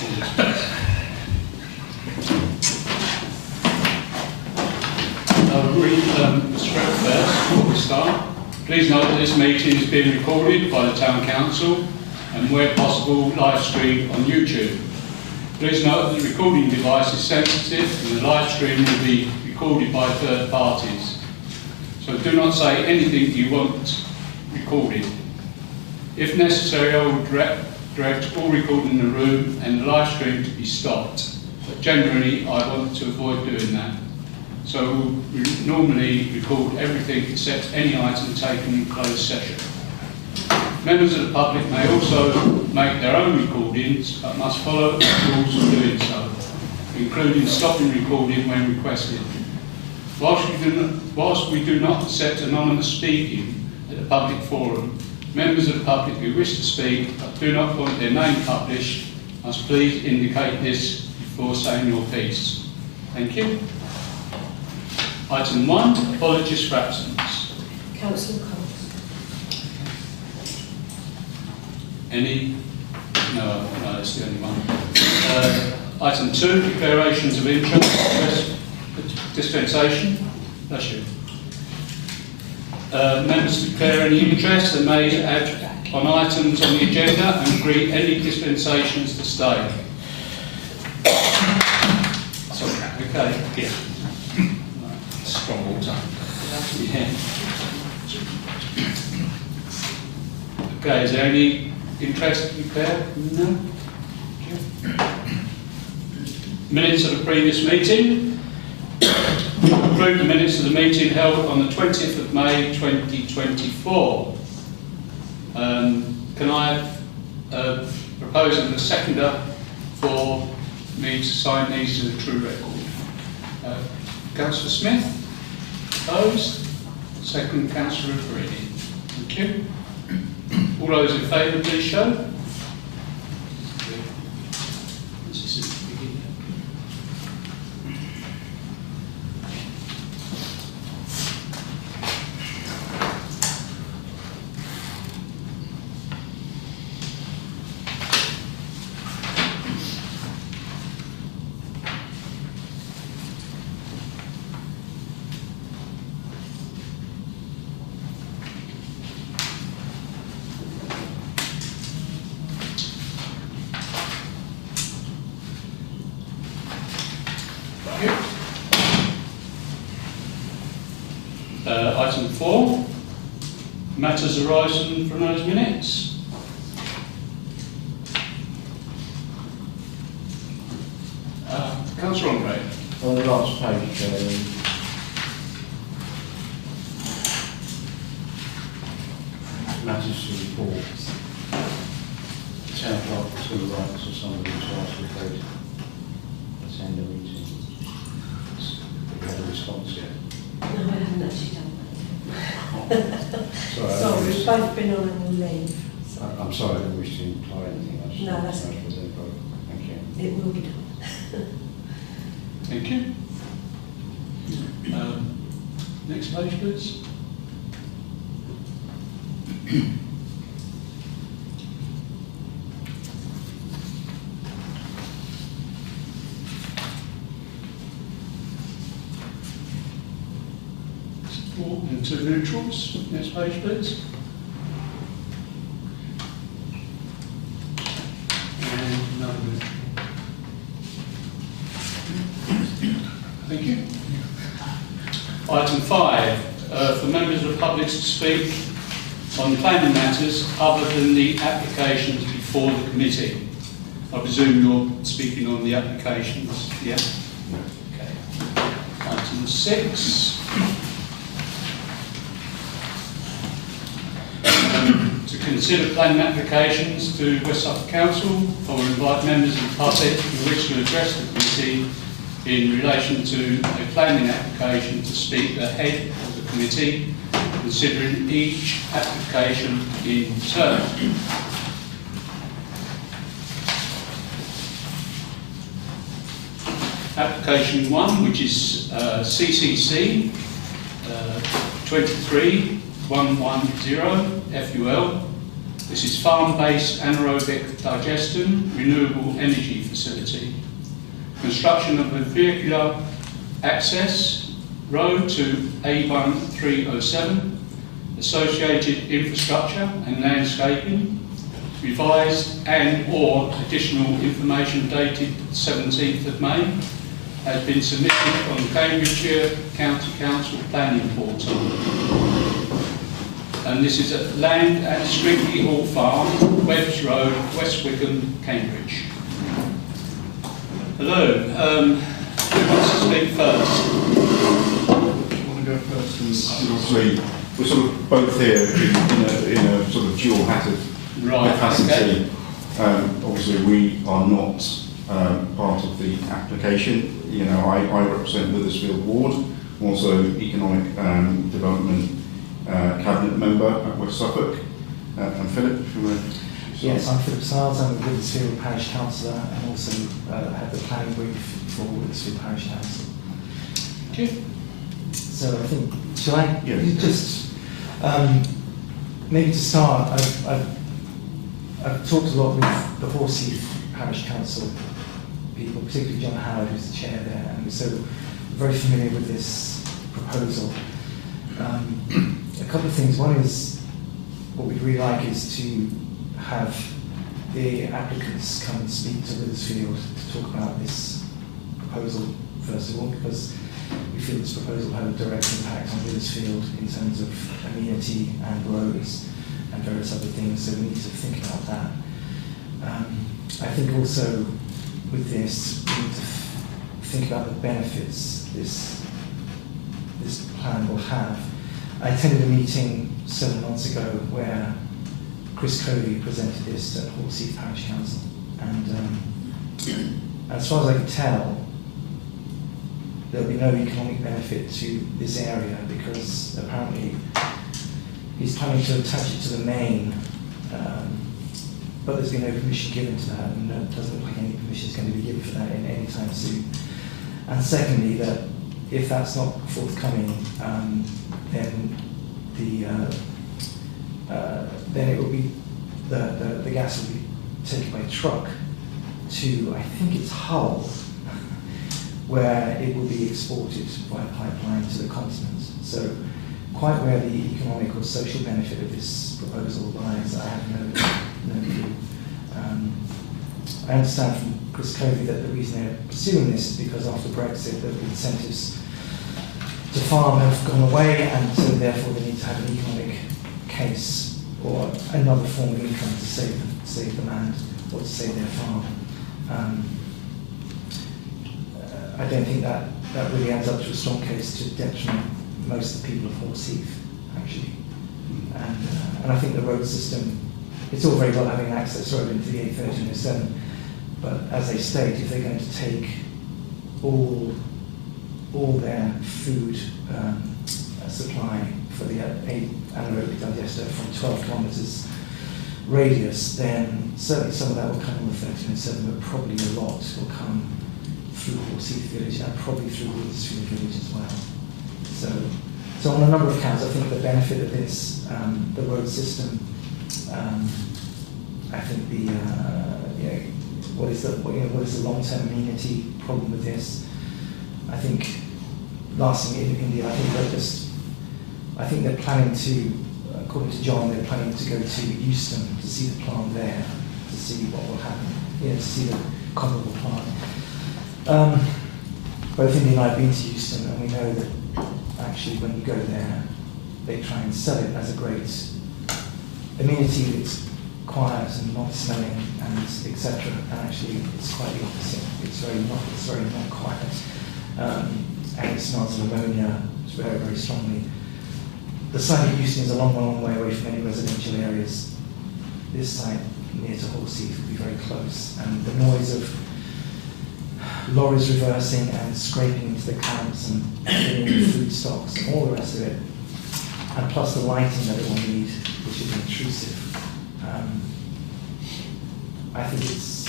I'll read the script first before we start. Please note that this meeting is being recorded by the Town Council and where possible live streamed on YouTube. Please note that the recording device is sensitive and the live stream will be recorded by third parties. So do not say anything you want recorded. If necessary, I will direct all recording in the room and the live stream to be stopped. But generally, I want to avoid doing that. So we normally record everything except any item taken in closed session. Members of the public may also make their own recordings, but must follow the rules for doing so, including stopping recording when requested. Whilst we do not accept anonymous speaking at a public forum, members of the public who wish to speak but do not want their name published must please indicate this before saying your piece. Thank you. Item 1, apologies for absence. Councillor Cox. Any? No, it's the only one. Item 2, declarations of interest, dispensation. Bless you. Members declare any interest and may add on items on the agenda and agree any dispensations to stay. Sorry, okay. Yeah. Strong water. Yeah. Okay, is there any interest to declare? No? Minutes of the previous meeting. Approve the minutes of the meeting held on the 20th of May 2024. Can I propose a seconder for me to sign these to the true record? Councillor Smith? Opposed? Second, Councillor Brady. Thank you. All those in favour, please show. Item 4, matters arising from those minutes. Councillor Andre. On the last page, matters to report. The town clerk to the rights of somebody to ask if they attend a meeting. We had a response yet. No, I haven't actually done Sorry, Sorry, we've both been on annual leave. So I'm sorry, I don't wish to imply anything else. No, that's okay. Thank you. it will be done. Thank you. Next page, please. And 2 neutrals. Next page, please. And another neutral. Thank you. Item 5, for members of the public to speak on planning matters other than the applications before the committee. I presume you're speaking on the applications, yeah? Okay. Item 6. To consider planning applications to West Suffolk Council, I will invite members of the public who wish to address the committee in relation to a planning application to speak ahead of the committee, considering each application in turn. Application 1, which is CCC 23110 FUL, This is farm-based anaerobic digestion, renewable energy facility. Construction of a vehicular access road to A1307, associated infrastructure and landscaping, revised and or additional information dated 17th of May, has been submitted on Cambridgeshire County Council Planning Portal. And this is at land at Strictly Hall Farm, Webbs Road, West Wickham, Cambridge. Hello, who wants to speak first? I want to go first. Obviously, we're sort of both here in a sort of dual-hatted Right, capacity. okay. Obviously, we are not part of the application. You know, I represent Withersfield Ward, I'm also Economic Development Cabinet Member at West Suffolk. And Philip, if you want to... Yes, I'm Philip Stiles, I'm the Withersfield Parish Councillor and also have the planning brief for Withersfield Parish Council. Okay. So I think, shall I Yeah. just, maybe to start, I've talked a lot with the Horseheath Parish Council people, particularly John Howard, who's the chair there, and so very familiar with this proposal. A couple of things. One is, what we'd really like is to have the applicants come and speak to Withersfield to talk about this proposal, first of all, because we feel this proposal had a direct impact on Withersfield in terms of amenity and roads and various other things, so we need to think about that. I think also with this, we need to think about the benefits this plan will have. I attended a meeting 7 months ago where Chris Covey presented this at Horseheath Parish Council, and as far as I can tell, there'll be no economic benefit to this area because apparently he's planning to attach it to the main, but there's been no permission given to that, and it doesn't look like any permission is going to be given for that in any time soon. And secondly, that if that's not forthcoming, then then it will be the gas will be taken by truck to, I think it's Hull, where it will be exported by pipeline to the continent. So quite where the economic or social benefit of this proposal lies, I have no clue. I understand from Chris Covey that the reason they're pursuing this is because after Brexit, the incentives to farm have gone away, and so therefore they need to have an economic case or another form of income to save the land or to save their farm. I don't think that really adds up to a strong case to detriment most of the people of Horseheath, actually. And I think the road system, it's all very well having an access road into the A1307, but as they state, if they're going to take all their food supply for the anaerobic digester from 12 kilometres radius, then certainly some of that will come on the 1307, but probably a lot will come through Horseheath Village and probably through Withersfield Village as well. So on a number of counts, I think the benefit of this, the road system, I think what is the long-term amenity problem with this? I think last thing in India, I think they're planning to, according to John, they're planning to go to Euston to see the plant there, to see what will happen, to see the comparable plant. Both India and I have been to Euston, and we know that actually when you go there, they try and sell it as a great amenity that's quiet and not smelling and etc. And actually it's quite the opposite. It's very not quiet. And it smells of ammonia very, very strongly. The site at Euston is a long, long way away from any residential areas. This site near to Horseheath will be very close, and the noise of lorries reversing and scraping into the camps and filling in food stocks and all the rest of it, and plus the lighting that it will need, which is intrusive. I think it's,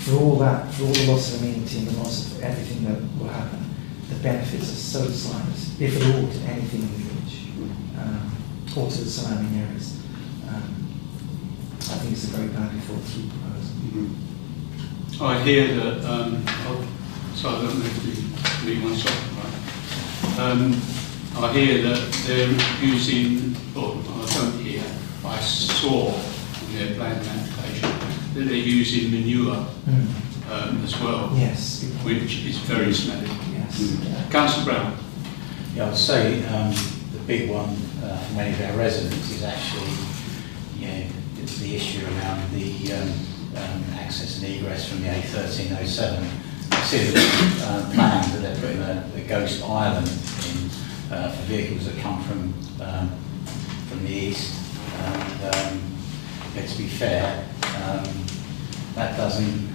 for all the loss of amenity and the loss of everything that will happen, the benefits are so slight, if at all, to anything in the village, or to the surrounding areas. I think it's a very badly thought through proposal. I hear that, sorry, I don't know if you leave one second, right. I hear that they're using, or I don't hear, I saw in their planning application that they're using manure as well, Yes. good point. which is very smelly. Yes. Councillor Brown. Yeah, I would say the big one for many of our residents is actually, it's the issue around the access and egress from the A1307. I see the plan that they're putting a ghost island in for vehicles that come from the east. And to be fair, that doesn't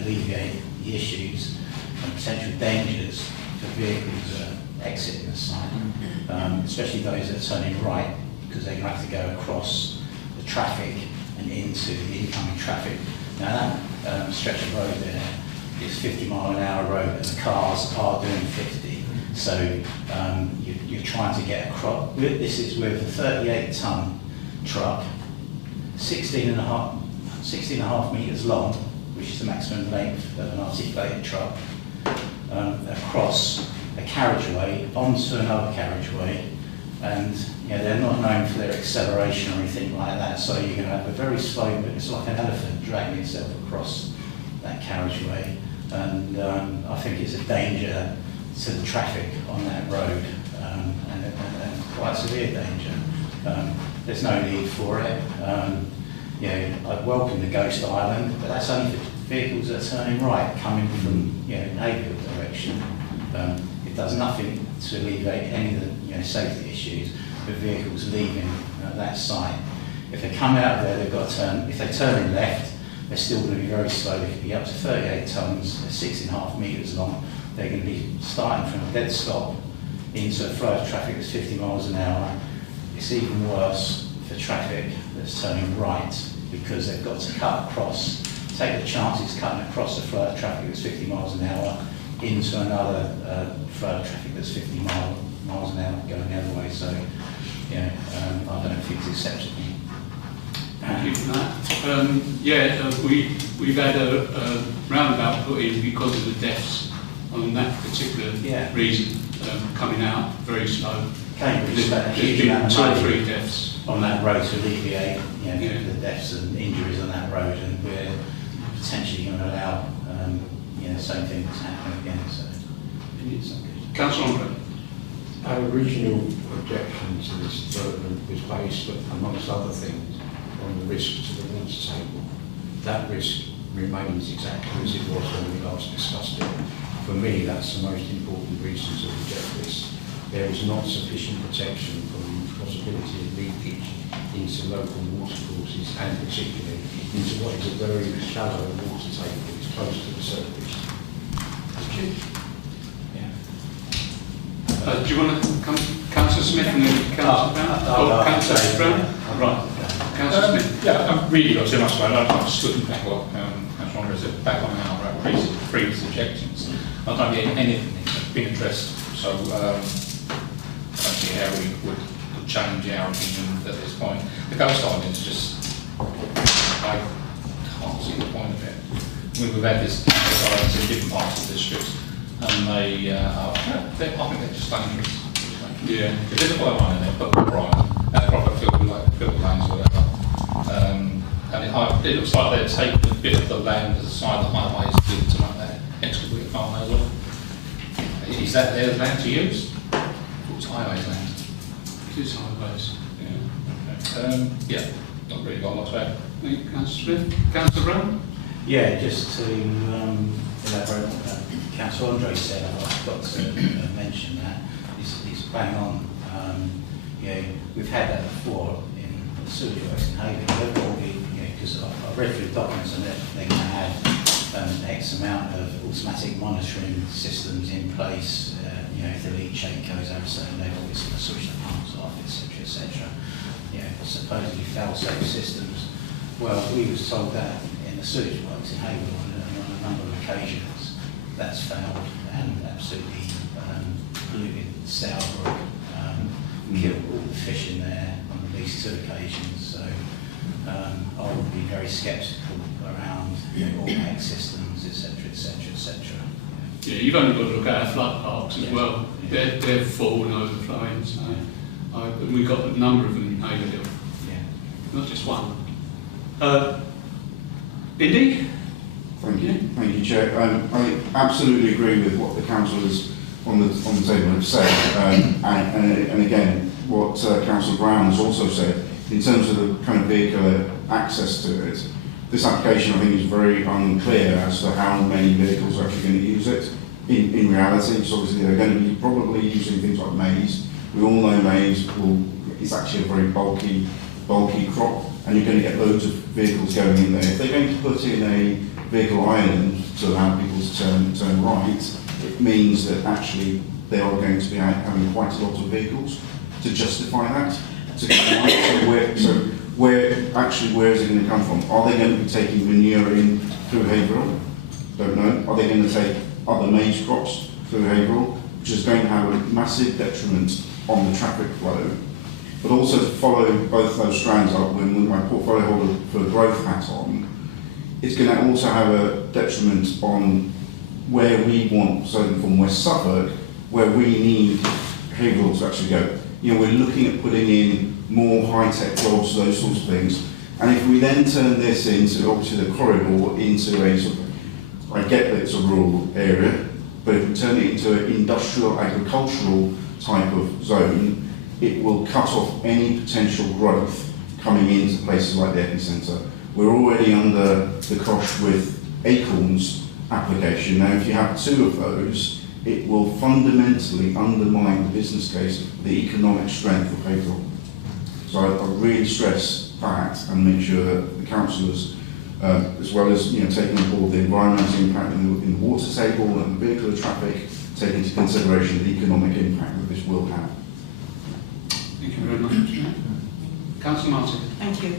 alleviate the issues and potential dangers for vehicles that are exiting the site, especially those that are turning right, because they're going to have to go across the traffic and into the incoming traffic. Now that stretch of road there is 50-mile-an-hour road, and the cars are doing 50. So you're trying to get across. This is with a 38-ton truck, 16 and a half metres long, which is the maximum length of an articulated truck, across a carriageway onto another carriageway, and they're not known for their acceleration or anything like that, so you're going to have a very slow, but it's like an elephant dragging itself across that carriageway, and I think it's a danger to the traffic on that road, and quite severe danger. There's no need for it. I'd welcome the ghost island, but that's only for vehicles that are turning right, coming from Haverhill direction. It does nothing to alleviate any of the safety issues with vehicles leaving that site. If they come out of there, they've got to turn. If they turn in left, they're still going to be very slow. They could be up to 38 tonnes, they're 6.5 metres long. They're going to be starting from a dead stop into a flow of traffic that's 50 miles an hour. It's even worse for traffic that's turning right, because they've got to cut across, take the chances cutting across the flow of traffic that's 50 miles an hour into another flow of traffic that's 50 miles an hour going the other way. So, I don't think it's acceptable. Thank you for that. We've had a roundabout put in because of the deaths on that particular reason, coming out very slow. Cambridge, There's been 2 or 3 deaths on that road to alleviate the deaths and injuries on that road, and we're potentially going to allow the same thing to happen again. So it's not good. Councillor Andre. Our original objection to this development was based, amongst other things, on the risk to the water table. That risk remains exactly as it was when we last discussed it. For me, that's the most important reason to reject this. There is not sufficient protection from the possibility of leakage into local water courses, and particularly into what is a very shallow water table that is close to the surface. Do you want to come, Councillor Smith and then Councillor Brown? Councillor Brown? Right. Councillor Smith. I've really got so much about it. I've just looking back what Councillor Andre said back on our previous objections. I don't get anything that's been addressed, so I don't see how we could change our opinion at this point. The ghost island is just, I can't see the point of it. We've had this islands in different parts of the district, and I think they're just dangerous. Yeah. If there's a one in there, put them right, and proper filter lanes or whatever. And it looks like they're taking a bit of the land as a side of the highways to make that extra bit of farmland as well. Is that their land to use? It's highways land. It is highways. Yeah, not really got a lot to add. Thank you, Councillor Smith. Councillor Brown? Yeah, just to elaborate on what Councillor Andre said, I've got to mention that it's bang on. We've had that before in the sewage works in Haverhill, because I've read through the documents and they're going to have X amount of automatic monitoring systems in place. If the leak chain goes over a certain level, it's going to switch the pumps off, etc., etc. Supposedly fail-safe systems. Well, we was told that in the sewage works in Haverhill on a number of occasions. That's failed and absolutely polluted Stourbrook, killed all the fish in there on at least 2 occasions. So I would be very sceptical around automatic systems, etc., etc., etc. Yeah, you've only got to look at our flood parks as well. They're full and overflowing. So we've got a number of them in Haverhill, not just one. Bindi? Thank you, Chair. I absolutely agree with what the councillors on the table have said, and again, what Councillor Brown has also said in terms of the kind of vehicular access to it. This application, I think, is very unclear as to how many vehicles are actually going to use it in reality. So obviously they're going to be probably using things like maize. We all know maize is actually a very bulky crop, and you're going to get loads of vehicles going in there. If they're going to put in a vehicle island to allow people to turn right, it means that actually they are going to be having quite a lot of vehicles to justify that. To get right. So where is it going to come from? Are they going to be taking manure in through Haverhill? Don't know. Are they going to take other maize crops through Haverhill, which is going to have a massive detriment on the traffic flow? But also to follow both those strands up, with my portfolio holder for growth hat on, it's going to also have a detriment on where we want, so from West Suffolk, where we need Haverhill to actually go. You know, we're looking at putting in more high-tech jobs, those sorts of things. And if we then turn this into, obviously, the corridor into a sort of, I get that it's a rural area, but if we turn it into an industrial, agricultural type of zone, it will cut off any potential growth coming into places like the epicentre. We're already under the cosh with Acorn's application. Now, if you have two of those, it will fundamentally undermine the business case, the economic strength of Haverhill. So I really stress that and make sure that the councillors, as well as taking on board the environmental impact in the water table and the vehicular traffic, take into consideration the economic impact that this will have. Thank you very much. Councillor Martin. Thank you.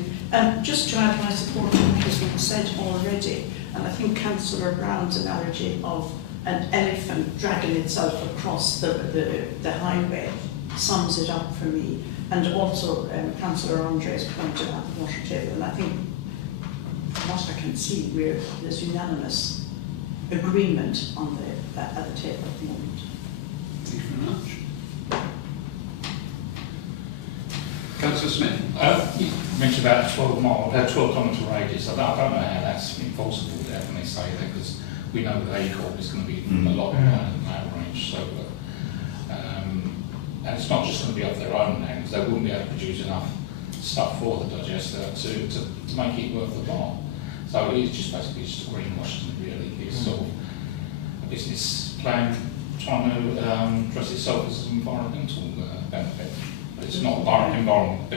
Just to add my support to what has been said already, and I think Councillor Brown's analogy of an elephant dragging itself across the highway sums it up for me. And also Councillor Andres pointed out the water table, and I think, from what I can see, there's unanimous agreement on at the table at the moment. Thank you very much. Councillor Smith. You mentioned about 12 kilometre radius. I don't know how that's enforceable there when they say that, because we know that Acorn is going to be a lot more in that range. So, and it's not just going to be off their own land, because they wouldn't be able to produce enough stuff for the digester to make it worth the while. So it's just basically just a greenwashing, really. It's sort of a business plan trying to dress itself as an environmental benefit. But it's not environmental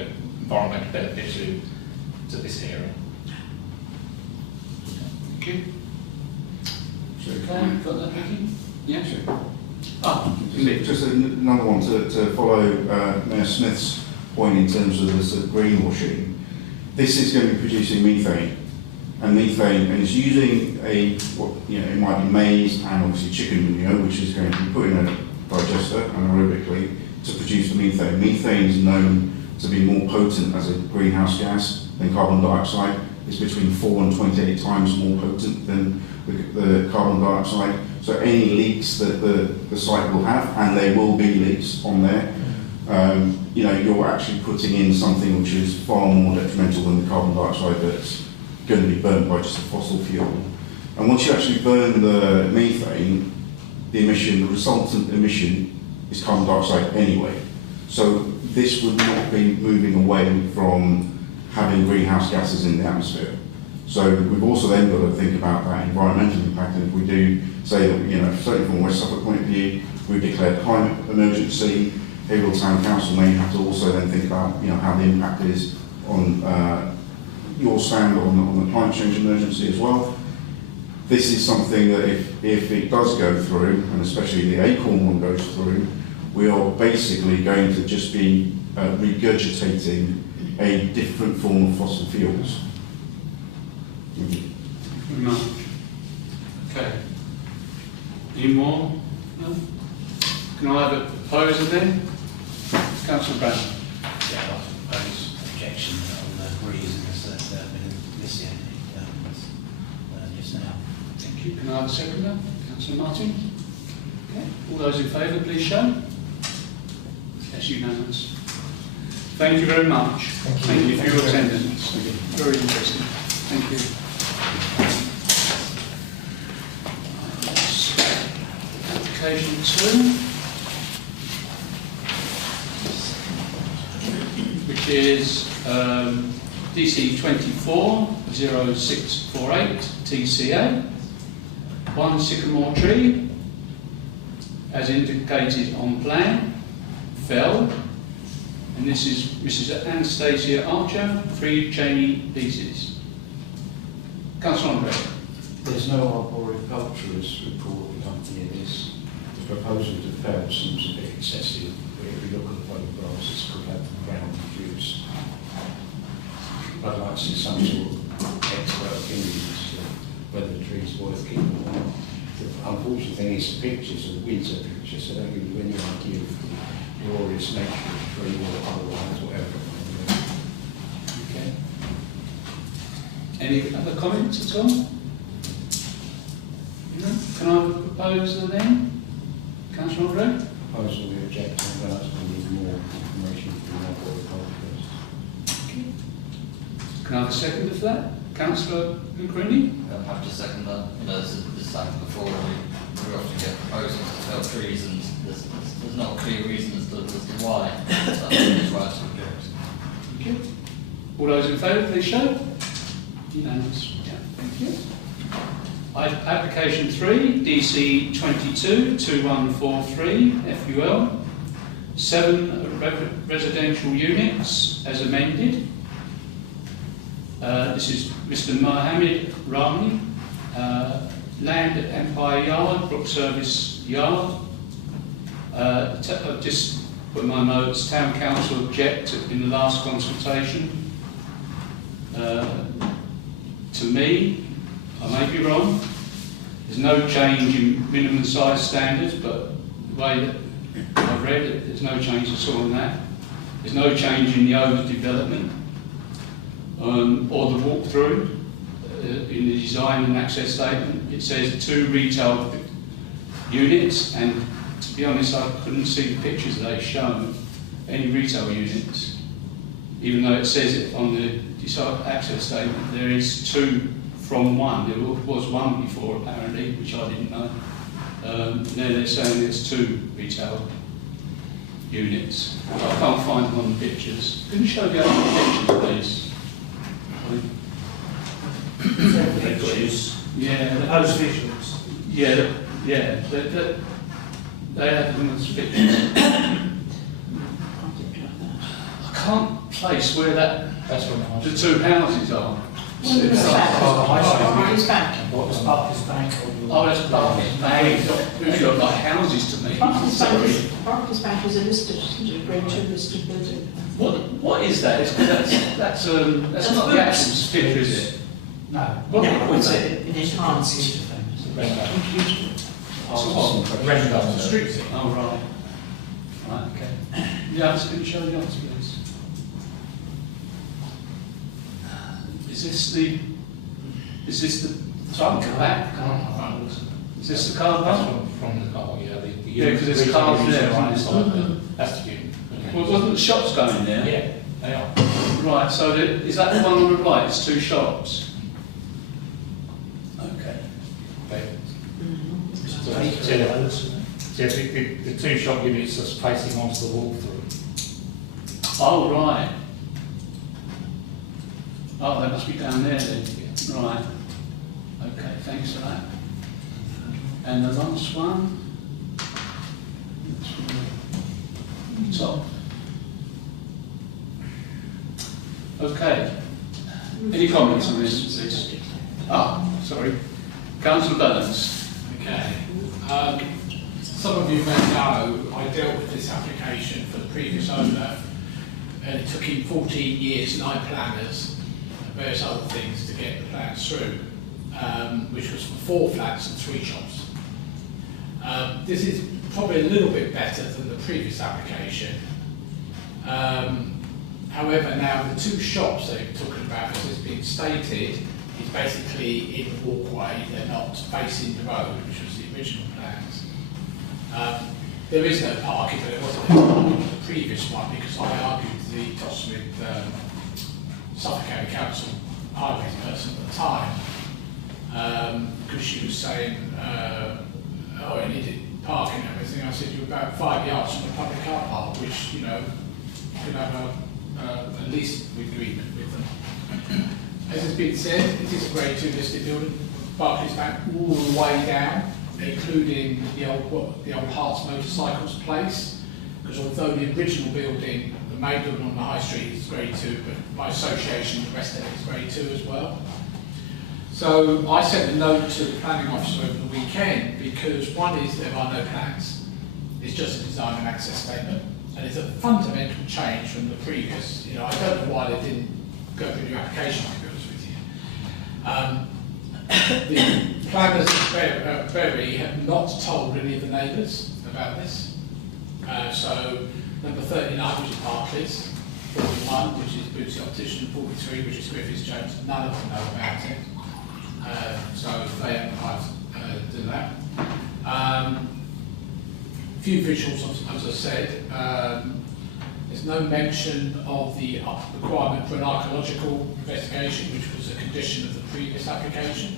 benefit to this area. Thank you. Sure. Got that, Vicky? Yeah, Sure. Just another one to follow Mayor Smith's point in terms of this greenwashing. This is going to be producing methane, and it's using it might be maize and obviously chicken manure, which is going to be put in a digester anaerobically to produce the methane. Methane is known to be more potent as a greenhouse gas than carbon dioxide. It's between 4 and 28 times more potent than the carbon dioxide. So any leaks that the site will have, and there will be leaks on there, you're actually putting in something which is far more detrimental than the carbon dioxide that's going to be burnt by just a fossil fuel. And once you actually burn the methane, the resultant emission is carbon dioxide anyway. So this would not be moving away from having greenhouse gases in the atmosphere. So we've also then got to think about that environmental impact. And if we do say that, certainly from a West Suffolk point of view, we've declared climate emergency, Haverhill Town Council may have to also then think about how the impact is on your stand on the climate change emergency as well. This is something that if it does go through, and especially the Acorn one goes through, we are basically going to just be regurgitating a different form of fossil fuels. Thank you very much. Okay. Any more? No? Can I have a proposer then? Councillor Brown. Yeah, I'd like to propose objection on the reasons Thank you. Can I have a seconder? Councillor Martin? Okay. All those in favour, please show. That's unanimous. Thank you very much. Thank you. for your attendance. Very interesting. Thank you. Application 2, which is DC 240648 TCA, 1 sycamore tree, as indicated on plan, fell, and this is Mrs. Anastasia Archer, 3 Cheney pieces. Councillor Andre. There's no arboriculturist report accompanying this. The proposal to fell seems a bit excessive, but if you look at the photographs, it's could have the ground reduced. I'd like to see some sort of expert opinion as to whether the tree's worth keeping or not. The unfortunate thing is the pictures are winter pictures, so they don't give you any idea of the glorious nature of the tree or otherwise, whatever. Okay. Any other comments at all? No? Can I have a proposal then? Councillor Andre? Proposal we object to, but we need more information from the arboriculturist. Can I have a second for that? Councillor Lucrini? I'll have to second that. You know, this happened before. We often get proposals to fell trees, and there's not a clear reason as to why. So it's right to object. Thank you. All those in favour, please show. Unanimous. Yeah, thank you. Application 3, DC 222143 FUL, 7 residential units as amended. This is Mr. Mohammed Rami, land at Empire Yard, Brook Service Yard. I've just put in my notes, Town Council objected in the last consultation. To me, I may be wrong, there's no change in minimum size standards, but the way that I've read it, there's no change at all in that. There's no change in the overdevelopment or the walkthrough in the design and access statement. It says 2 retail units, and to be honest, I couldn't see the pictures they've shown any retail units, even though it says it on the design access statement. There is 2 from 1. There was 1 before apparently, which I didn't know. Now they're saying there's 2 retail units. I can't find them on the pictures. Can you show the other pictures, please? Pictures. Yeah. Those visuals. Yeah, yeah. They have them as pictures. I can't place where That's from the 2 houses are. It's back. What was Parker's Bank? Oh, that's Barclays Bank. They look like houses to me. Barclays Bank is a listed, Grade 2 listed building. What is that? That's not the actual picture, is it? No. What is it? Enhanced. Render on the street. Oh, right. Right, okay. Yeah, I'm just going to show the others, please. Is this the front back? Is this the car That's park? from the car, yeah. Yeah, because there's cars there, right? That's the unit. Well, wasn't the shops going there? Yeah, they are. Right, so is that the one on the right? It's 2 shops? Okay. The 2 shop units are facing onto the walkthrough. Oh, right. Oh, that must be down there then. Right. Okay, thanks for that. And the last one. Top. Okay. Any comments on this, please? Ah, sorry. Councillor Burns. Okay. Some of you may know I dealt with this application for the previous owner, and it took him 14 years, 9 planners, and various other things to get the plans through, which was for 4 flats and 3 shops. This is probably a little bit better than the previous application. However, now the 2 shops that you're talking about, as has been stated, is basically in the walkway, they're not facing the road, which was the original plans. There is no parking, but there wasn't any parking on the previous one because I argued the toss with Suffolk County Council highways person at the time, because she was saying, oh, it needed parking and everything. I said, you're about 5 yards from the public car park, which, you know, could have a lease agreement with them. As has been said, it is a grade 2 listed building. Barclays Bank all the way down, including the old Hearts Motorcycles place, because although the original building, the main building on the high street is grade 2, but by association the rest of it is grade 2 as well. So I sent a note to the planning officer over the weekend because one is there are no plans, it's just a design and access statement, and it's a fundamental change from the previous. You know, I don't know why they didn't go through the application, to be honest with you. The planners at Bury have not told any of the neighbours about this. So number 39, which is Barclays, 41, which is Boots the Optician, 43, which is Griffiths Jones, none of them know about it. So they haven't quite do that. Few visuals, as I said. There's no mention of the requirement for an archaeological investigation, which was a condition of the previous application.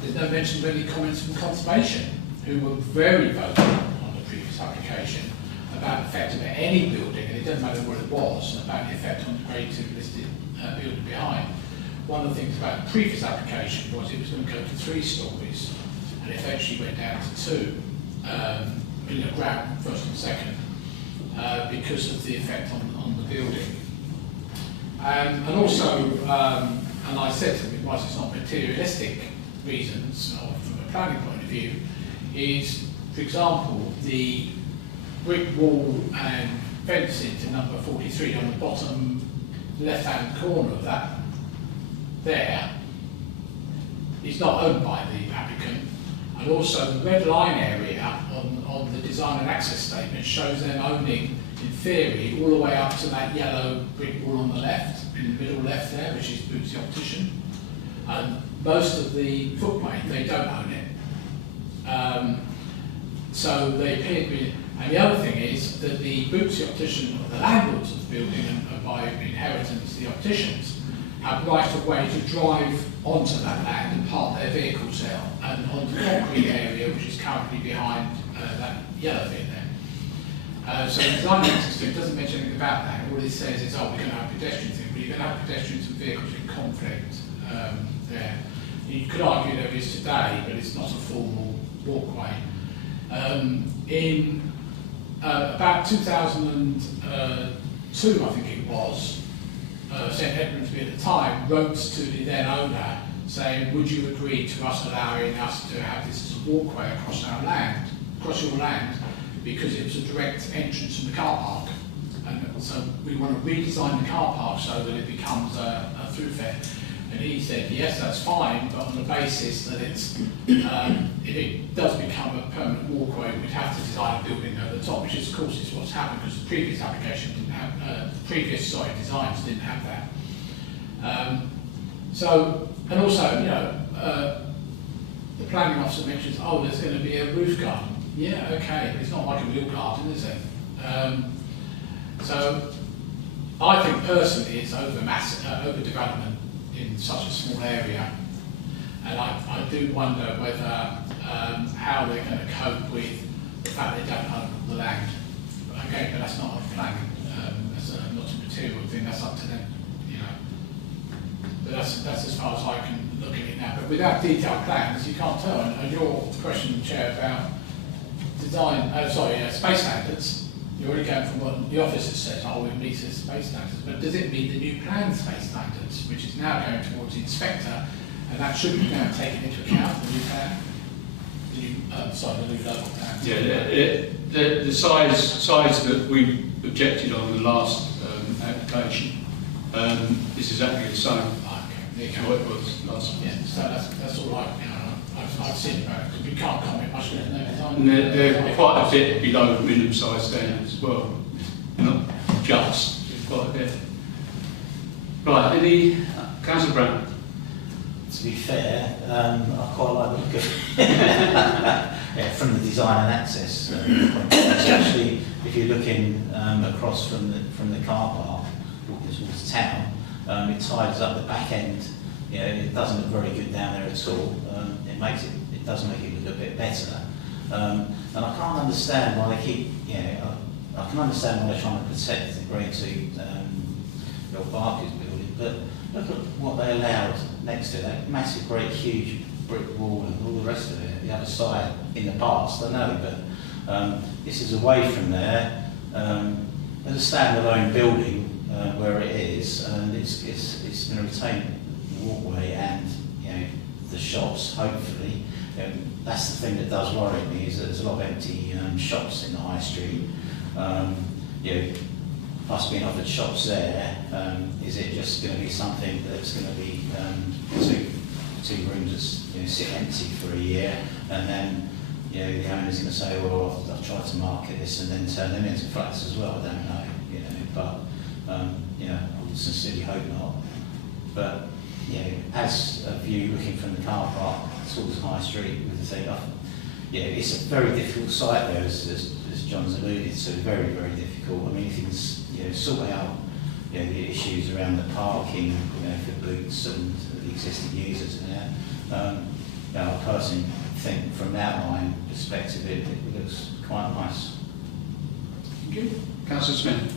There's no mention of any comments from Conservation, who were very vocal on the previous application about the effect of any building, and it doesn't matter what it was, about the effect on the grade 2 listed building behind. One of the things about the previous application was it was going to go to 3 stories, and it eventually went down to 2, in the ground, first and second, because of the effect on the building. And also, and I said to him, whilst it's not materialistic reasons, or from a planning point of view, is, for example, the brick wall and fencing to number 43 on the bottom left-hand corner of that there is not owned by the applicant, and also the red line area on the design and access statement shows them owning, in theory, all the way up to that yellow brick wall on the left, in the middle left there, which is Boots the Optician. And most of the footway, they don't own it. So they appear to be, and the other thing is that the Boots the Optician, the landlords of the building, and by inheritance the opticians, have right of way to drive onto that land and park their vehicles there, and onto the concrete area which is currently behind that yellow bit there. So the design system doesn't mention anything about that. All it says is, oh, we're going to have pedestrians in, but you're going to have pedestrians and vehicles in conflict there. You could argue there is today, but it's not a formal walkway. In about 2002, I think it was, St Edmundsbury at the time wrote to the then owner saying, would you agree to us allowing us to have this as a walkway across our land, across your land, because it was a direct entrance from the car park. And so we want to redesign the car park so that it becomes a thoroughfare. And he said, yes, that's fine, but on the basis that it's, if it does become a permanent walkway, we'd have to design a building over the top, which is, of course, is what's happened because the previous application didn't have, designs didn't have that. So, and also, you know, the planning officer mentions, oh, there's going to be a roof garden. Yeah, okay, but it's not like a real garden, is it? So, I think personally it's overdevelopment in such a small area, and I do wonder whether how they're going to cope with the fact they don't own the land. Okay, but that's not a planning, that's not a material thing. That's up to them, you know. But that's as far as I can look at it now. But without detailed plans, you can't tell. And your question, Chair, about design, space standards. You're already going from what the officer says, oh, we meet the space standards, but does it meet the new plan space standards, which is now going towards the inspector, and that should be now taken into account, the new plan? The new, the new local plan? Yeah, the size that we objected on the last application is exactly the same. Okay, to what it was last one. Yeah, so that's all right. I've seen about it, because we can't comment much on their design. And they're quite a bit below minimum size standards as well. Not just, quite a bit. Right, any Councillor Brown. To be fair, I quite like the look of it. Yeah, from the design and access point. Especially if you're looking across from the car park, walking towards town, it tides up the back end. You know, it doesn't look very good down there at all. It does make it look a bit better. And I can't understand why they keep, I can understand why they're trying to protect the Grade 2 Bill Barker's building, but look at what they allowed next to that massive, great, huge brick wall and all the rest of it. The other side, in the past, I know, but this is away from there. As a standalone building where it is, and it's going to retain the walkway and the shops, hopefully. That's the thing that does worry me, is that there's a lot of empty shops in the high street. Us being offered shops there, is it just going to be something that's going to be two rooms that sit empty for a year, and then the owner's going to say, well, I've tried to market this, and then turn them into flats as well. I don't know, but I would sincerely hope not. But as a view looking from the car park towards High Street with the thing, it's a very difficult site there, as John's alluded to. Very, very difficult. I mean, if you can sort out the issues around the parking, for boots and the existing users in there. I personally think from an outline perspective, it looks quite nice. Thank you. Councillor Smith.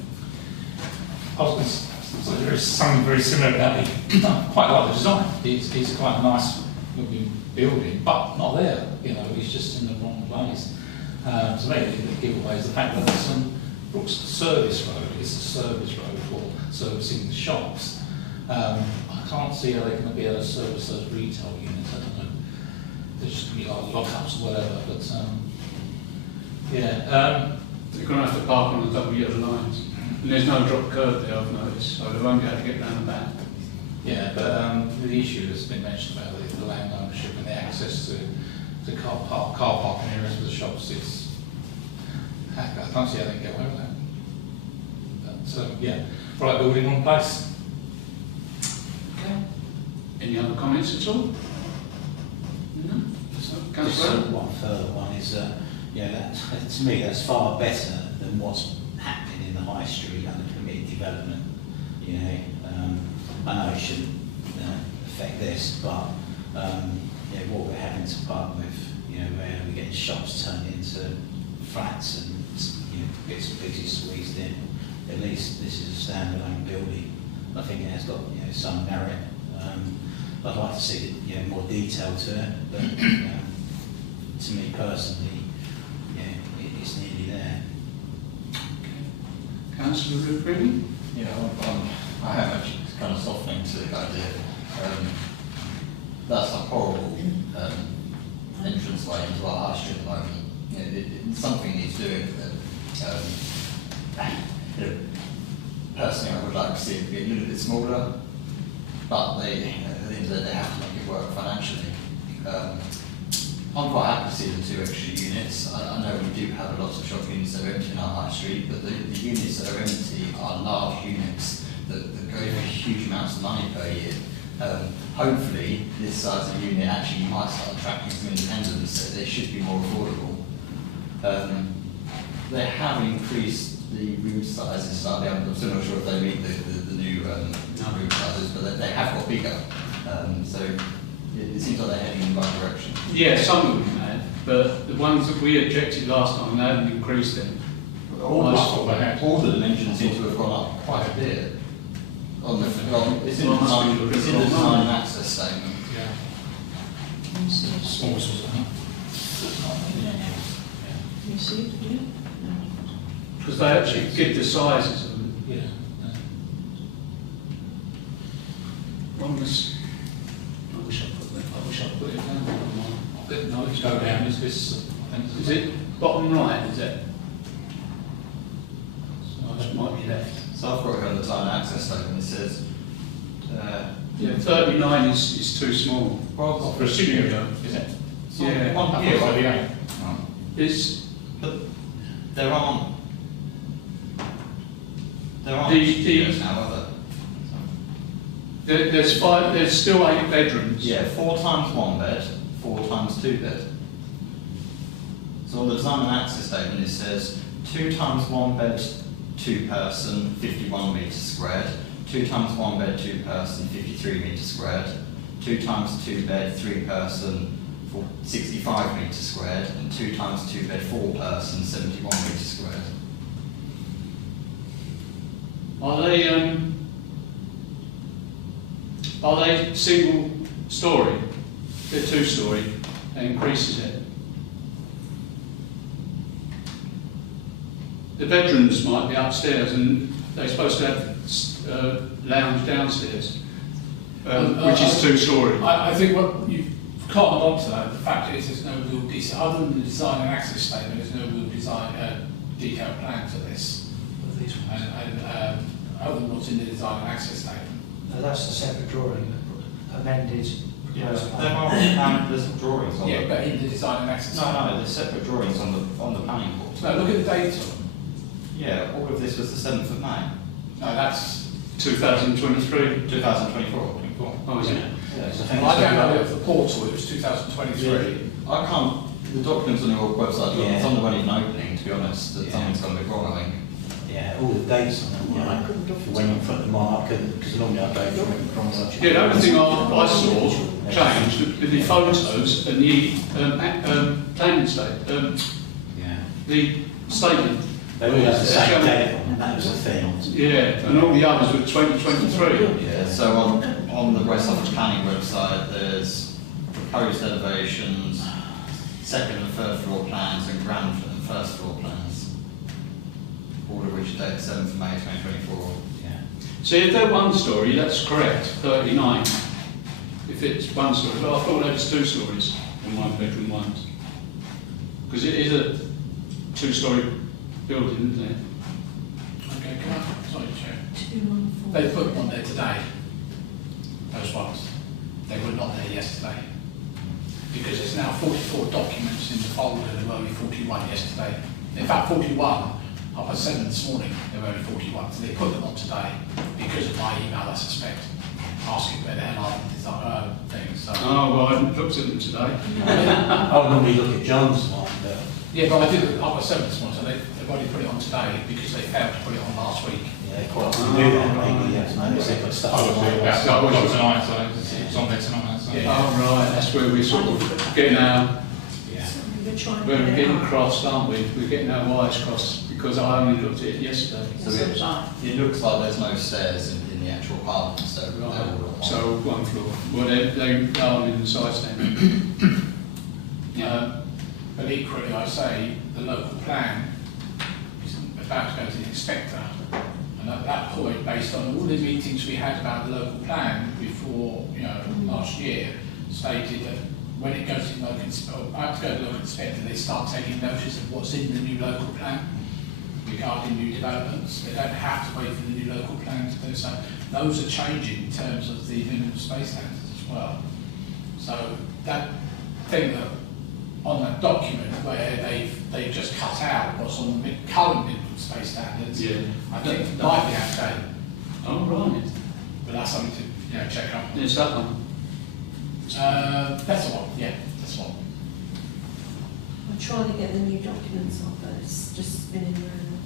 I was going to say there is something very similar about it. I quite like the design. It's quite a nice looking building, but not there. It's just in the wrong place. To me, the giveaway is the fact that there's some Brooks Service Road. It's a service road for servicing the shops. I can't see how they're going to be able to service those retail units. I don't know. There's just going to be like lockups or whatever. But you're going to have to park on the double yellow lines. And there's no drop curb there, I've noticed, so they won't be able to get round the back. Yeah, but the issue that's been mentioned about the land ownership and the access to car parking areas for the shops, I can't see how they can get away with that. But, right building, one place. Okay. Any other comments at all? No? Just Councillor? one further one is, that, to me, that's far better than what's happening in the high street under permitted development. I know it shouldn't affect this, but what we're having to part with, where we're getting shops turned into flats and bits and pieces squeezed in. At least this is a standalone building. I think it has got some merit. I'd like to see more detail to it, but to me personally, it's nearly there. Councillor Rupert? I am actually kind of softening to the idea. That's a horrible entrance way into our high street at the moment. Something needs doing with it. Personally, I would like to see it be a little bit smaller, but at the end of the day, they have to make it work financially. I'm quite happy to see the 2 extra units. I know we do have lots of shop units that are empty in our high street, but the units that are empty are large units that go for huge amounts of money per year. Hopefully, this size of unit actually might start attracting some independents, so they should be more affordable. They have increased the room sizes slightly. I'm still not sure if they meet the new room sizes, but they have got bigger. So it seems like they're heading in the right direction. Yeah, some of them had, but the ones that we objected last time, they hadn't increased them. All the dimensions seem to have gone up quite a bit. It's in the design and access statement. You see it, yeah? Because they actually give the sizes of them. One was, I wish I put it down. no, it's go down. Is it bottom right, is it? So it might be left. So I've got it on the design and access statement. It says. 39 is too small. Well, for a studio. Is it? Yeah. One Yeah, well, 38. But there aren't The- studios now, are there? There's five. There's still 8 bedrooms. Yeah, 4 times 1 bed, 4 times 2 bed. So on the design and access statement it says 2 times 1 bed, 2 person, 51 metres squared. 2 times 1 bed, 2 person, 53 metres squared. 2 times 2 bed, 3 person, 65 metres squared. And 2 times 2 bed, 4 person, 71 metres squared. Are they single story? They're 2 story. That increases it. The bedrooms might be upstairs, and they're supposed to have lounge downstairs, which is 2 story. I think what you've cottoned onto that, the fact is there's no real other than the design and access statement, there's no real detailed plan to this. And other than what's in the design and access statement. No, that's the separate drawing, amended. Yeah, there's drawings on Yeah, the... but in the design and access No, statement. no, there's separate drawings on the planning board. No, look at the date on them. Yeah, all of this was the 7th of May. No, that's 2023. 2024. Oh, is it? Yeah, so Well, I don't know if the portal, it was 2023. I can't, the documents on your website, Yeah. some of them weren't even opening, to be honest, that something's gone a bit wrong, I think. Yeah, all the dates on them, yeah. When you put them on, I couldn't, because normally I go from chronological. Yeah, the only thing I saw changed with the photos and the planning statement, Yeah. the statement. They all have the same date on them, that was the thing. Yeah, and all the others were 2023. Yeah, so on the West Suffolk Planning website, there's proposed elevations, 2nd and 3rd floor plans, and ground and 1st floor plans. All of which date 7th of May 2024. Yeah. See, if they're 1 story, that's correct, 39. If it's 1 story, but I thought there was 2 stories and 1 bedroom ones. Because it is a 2 story building, isn't it? Okay, can I, sorry, Chair. 2 on 4. They put them on there today, those ones. They were not there yesterday. Because there's now 44 documents in the folder, there were only 41 yesterday. In fact, 41, 7:30 this morning, there were only 41. So they put them on today because of my email, I suspect, asking where the hell are the things. So. Oh, well, I haven't looked at them today. I would normally look at John's one, but Yeah, but I did it at 7 this morning, so they've only put it on today because they failed to put it on last week. yeah, they quite often do that, maybe, yes, maybe they put stuff I was on. about 12 o'clock tonight, so it's on there tonight. So. Yeah. Oh, right, that's where we're sort of getting our, Yeah. We're trying to we're get it getting up. crossed, aren't we? We're getting our wires crossed because I only looked at it yesterday. So it looks like there's no stairs in the actual apartment, so they're all Right. on. So 1 floor. Well, they are in the side stand. But equally, I say the local plan is about to go to the inspector. And at that point, based on all the meetings we had about the local plan before, last year, stated that when it goes to local inspector, they start taking notice of what's in the new local plan regarding new developments. They don't have to wait for the new local plan to do so. Those are changing in terms of the minimum space standards as well. So that thing that on that document where they've just cut out what's on the current minimum space standards, Yeah. I think might be out of date. Oh, right. But that's something to check up. It's that one. That's the one, yeah, that's the one. I'm trying to get the new documents off, but it's just spinning around.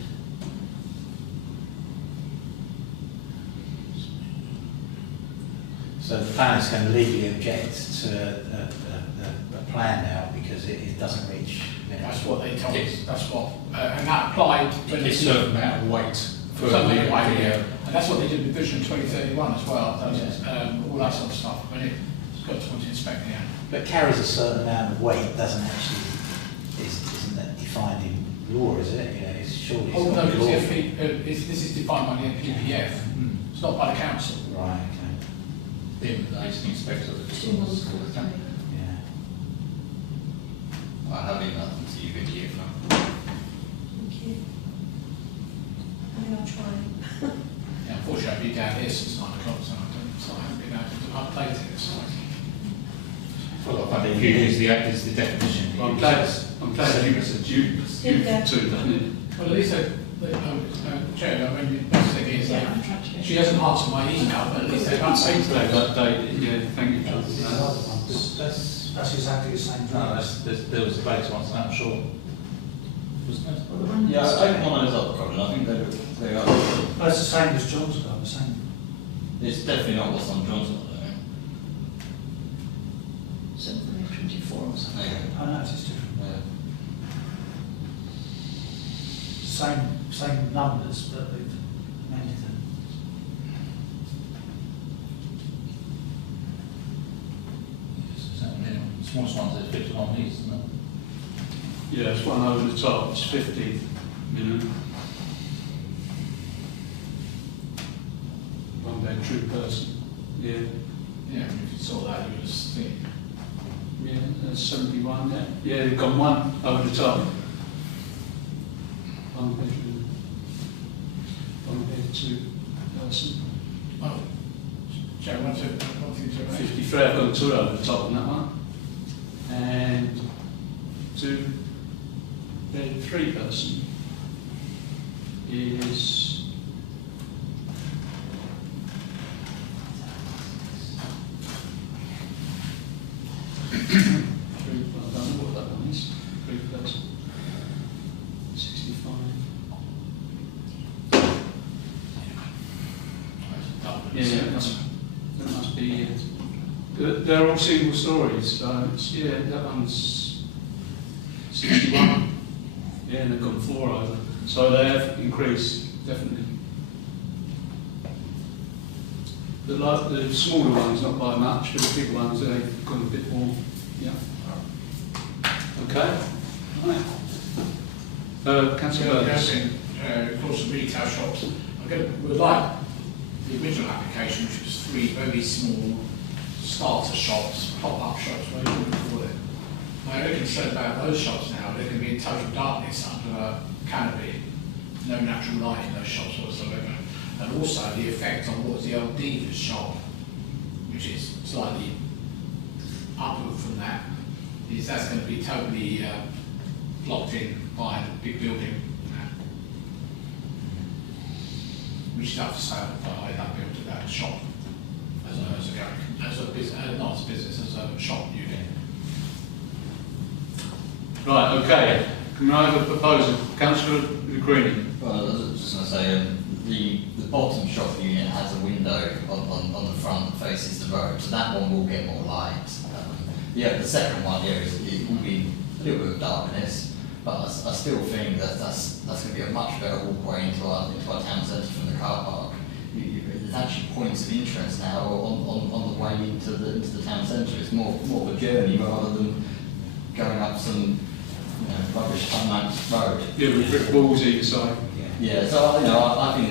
So the planners can legally object to a plan now because it doesn't reach. That's what they told us, that's what, and that applied when It's a certain amount of weight for something the like that. And that's what they did with Vision 2031 as well, all that sort of stuff, when it's got to the inspector, yeah. But carries a certain amount of weight, doesn't actually, isn't that defined in law, is it? It's surely it's Oh, got no, to be because lawful. this is defined by the NPPF, it's not by the council. Right, okay, the inspector of the 2 on 4. facilities. yeah. I have emailed them to you, video from. Thank you. Maybe I'll try. Yeah, unfortunately, I've been down here since 9 o'clock, so I haven't been able to update it, so. Well, I think you use the definition. I'm glad you two done it. Well, at least Chair, I mean, the best thing is, she hasn't answered my email, but at least they've updated They've updated, yeah, thank you, John. That's exactly the same. No, there was a debate once, and I'm sure. Wasn't it? Yeah, I don't want those up, Colin. I think they are. That's the same as John's got, the same. It's definitely not what's on John's one, though. 724 or something. Yeah. I know, it's different. Yeah. Same numbers, but they've amended them. Yes, it's that minimum. The smallest one's at 51 metres, isn't it? Yeah, it's one over the top, it's 50 minimum. One bed, true person. Yeah, Yeah, if you saw that, you would just think. yeah, that's 71 there. Yeah, they've gone one over the top. One bedroom, one bed, two person. Oh, Chair, one thing to arrange. 53, I've got two over the top on that one. And two bed, three person is three, I don't know what that one is, three person, 65. Yeah, that must be it. They're all single stories, so it's, yeah, that one's 61. Yeah, and they've gone 4 over. So they have increased, definitely. The smaller ones, not by much, but the big ones, they've gone a bit more. Yeah. Okay. Right. Councillor Burns. Of course, the retail shops. We'd like the original application, which was 3 very small starter shops, pop-up shops, whatever you call it. My only concern about those shops now, they're going to be in total darkness under a canopy, no natural light in those shops whatsoever. And also the effect on what's the old dealer's shop, which is slightly upward from that, is that's going to be totally blocked in by the big building. We should have to say by that building, that shop, as a business, not as a business, as a shop unit. Right, okay. Can I have a proposal? Councillor Greenie. Well, I was just going to say, the bottom shop unit has a window on the front that faces the road, so that one will get more light. Yeah, the second one, yeah, it will be a little bit of darkness, but I still think that's going to be a much better walkway into our town centre from the car park. There's actually points of interest now on the way into the town centre. It's more of a journey rather than going up some rubbish unmarked road. Yeah, with brick walls either side. Yeah, so I think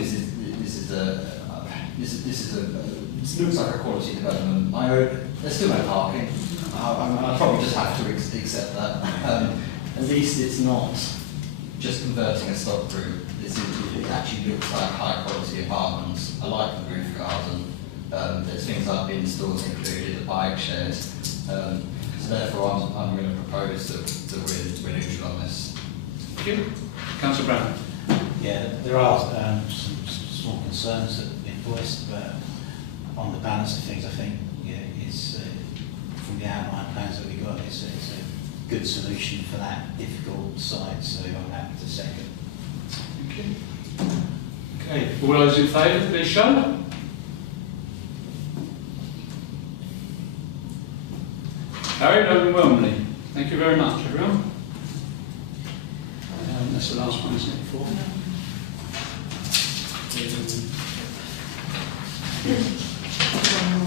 this looks like a quality development. There's still no parking. I probably just have to accept that. At least it's not just converting a stock route. It actually looks like high quality apartments. I like the roof garden. There's things like bin stores included, a bike shed. So therefore, I'm going to propose that we're neutral on this. Thank you. Councillor Brown. Yeah, there are some small concerns that have been voiced, but on the balance of things, I think it's from the outline plans that we got, it's a good solution for that difficult site. So I'm happy to second. Thank you. Okay, all those in favour, please show. Carried overwhelmingly. Thank you very much, everyone. That's the last one, isn't it? 4.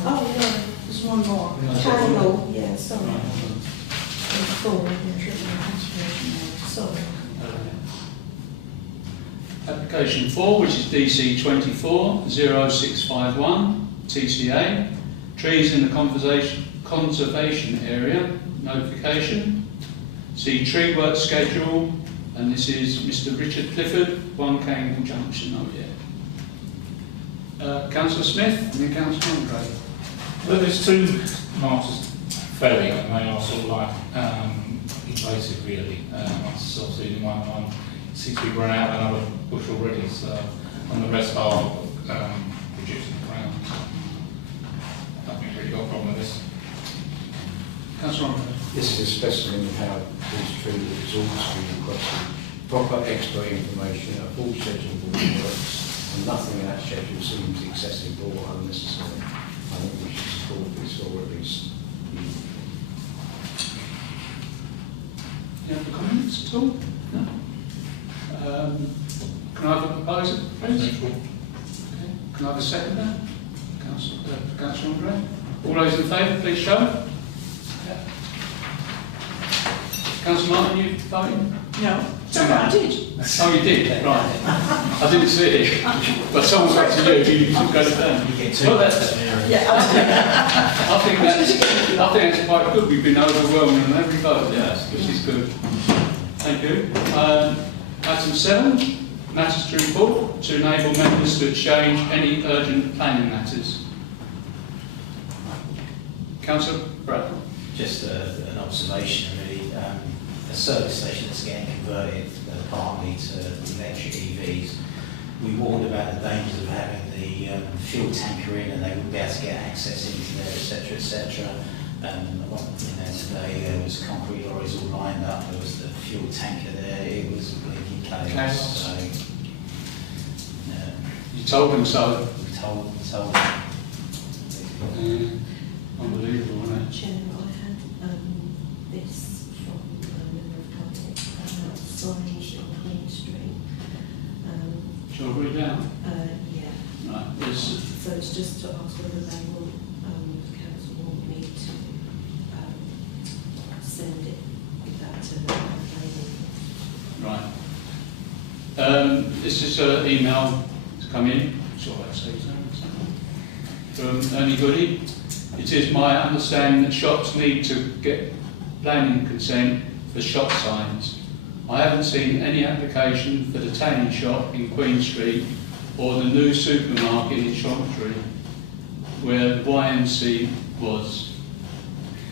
Oh, no, there's one more. Haverhill, yeah, sorry. Sorry. Application 4, which is DC 240651, TCA, trees in the conservation area, notification. See tree work schedule, and this is Mr. Richard Clifford, 1 Cangle Junction, oh yeah. Councillor Smith and then Councillor Andre. Well, there's 2 matters fairly, and they are sort of like invasive really. One's self-seeding, one seems to be run out of another bush already, so, and the rest are producing ground. I don't think we've really got a problem with this. Councillor Ron. This is a specimen of how these trees exhaustively requested proper expert information, a full schedule of all the works, and nothing in that schedule seems excessive or unnecessary. I think we should support this, or at least Any other comments at all? No? Can I have a proposal, please? Okay. Can I have a seconder? Councillor Andre. All those in favour, please show. Yeah. Councillor Martin, you voting? No, sorry, I did. Oh, you did? Right. I didn't see it. But someone's back to you, you should go down. Well, that's, Yeah, I think that's quite good. We've been overwhelmed on every vote, yes, which is good. Thank you. Item 7, matters to report to enable members to exchange any urgent planning matters. Councillor Brad. Just an observation, really. A service station that's getting converted partly to electric EVs. We warned about the dangers of having the fuel tanker in, and they wouldn't be able to get access into there, etc., etc. Today there was concrete lorries all lined up. There was the fuel tanker there. It was blinking chaos. So, you told them so. We told them. Unbelievable, isn't it? Chairman, I had this from a member of cabinet about signage on Queen Street. Shall I read it out? Yeah. Right. There's, So it's just to ask whether they will, the council want me to send it with that to the right. This is an email to come in. Sure, I'd say so. From Ernie Goody. It is my understanding that shops need to get planning consent for shop signs. I haven't seen any application for the tanning shop in Queen Street or the new supermarket in Chantry, where the YMC was,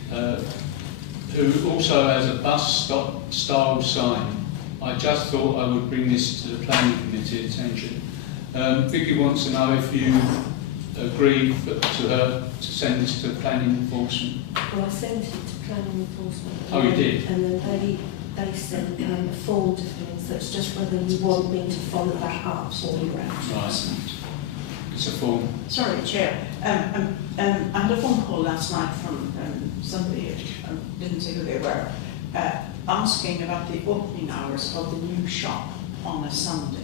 who also has a bus stop style sign. I just thought I would bring this to the planning committee attention. Vicky wants to know if you agreed to her to send this to planning enforcement. Well, I sent it to planning enforcement. Oh, you did? And then they sent a form to me, so it's just whether you want me to follow that up or you Right. It's a form. Sorry, Chair. I had a phone call last night from somebody, I didn't say who they were, asking about the opening hours of the new shop on a Sunday.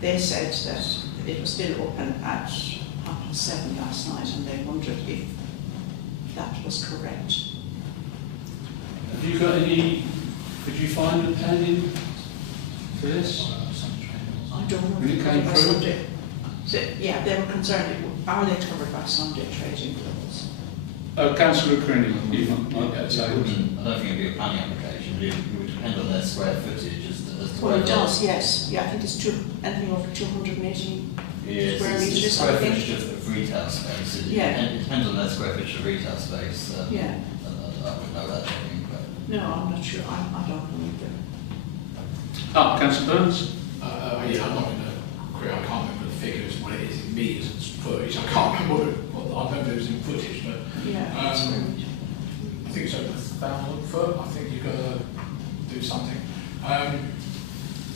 They said that it was still open at 7:30 last night, and they wondered if that was correct. Have you got any, could you find a planning for this? I don't know. When it came By through? Sunday. So, yeah, they were concerned, are they covered by Sunday trading rules? Councillor Crenny, you might get to I say. don't think it'd be a planning application, but it would depend on their square footage as to Well, it whether- does, yes. Yeah, I think it's anything over 280 Yes, square it's metres, square I think. footage of retail space. Yeah. It depends on their square footage of retail space. Yeah. I wouldn't know that checking, but. No, I'm not sure. I don't know either. Councillor Burns? Yeah, I'm not going to query, I can't remember the figures, what it is in meters and footage. I can't remember what I remember it was in footage, but Yeah. I think it's over 1,000 foot. I think you've got to do something.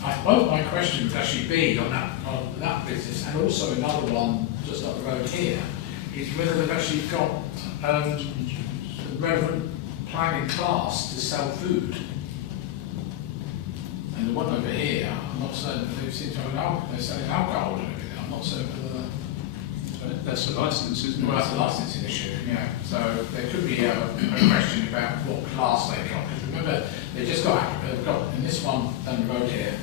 I suppose my question would actually be on that business, and also another one just up the road here, is whether they've actually got relevant planning class to sell food. And the one over here, I'm not certain, they seem to have they're selling alcohol and everything. I'm not certain whether. That's the licence, isn't it? Well, that's a licensing issue, yeah. So there could be a question about what class they've got. Because remember, they've got, in this one down the road here,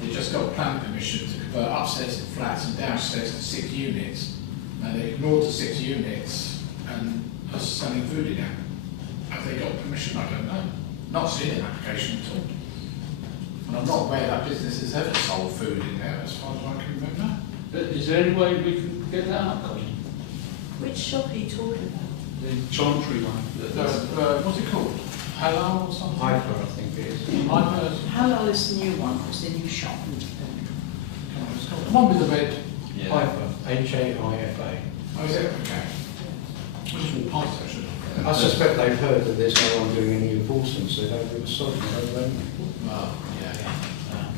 they've just got planning permission to convert upstairs to flats and downstairs to 6 units. And they ignored the 6 units and are selling food in there. Have they got permission? I don't know. Not seen an application at all. And I'm not aware that business has ever sold food in there, as far as I can remember. Is there any way we can get that up, Colin? Which shop are you talking about? The Chantry one. What's it called? Hello or something? Hyper, I think it is. Hyper. Hello is the new one, it's the new shop. The one with the red. Yeah. Hyper, H-A-I-F-A. Oh, is it? Okay. I just walked past actually. I suspect they've heard that there's no one doing any enforcement, so they don't sorry, they don't. Well, yeah.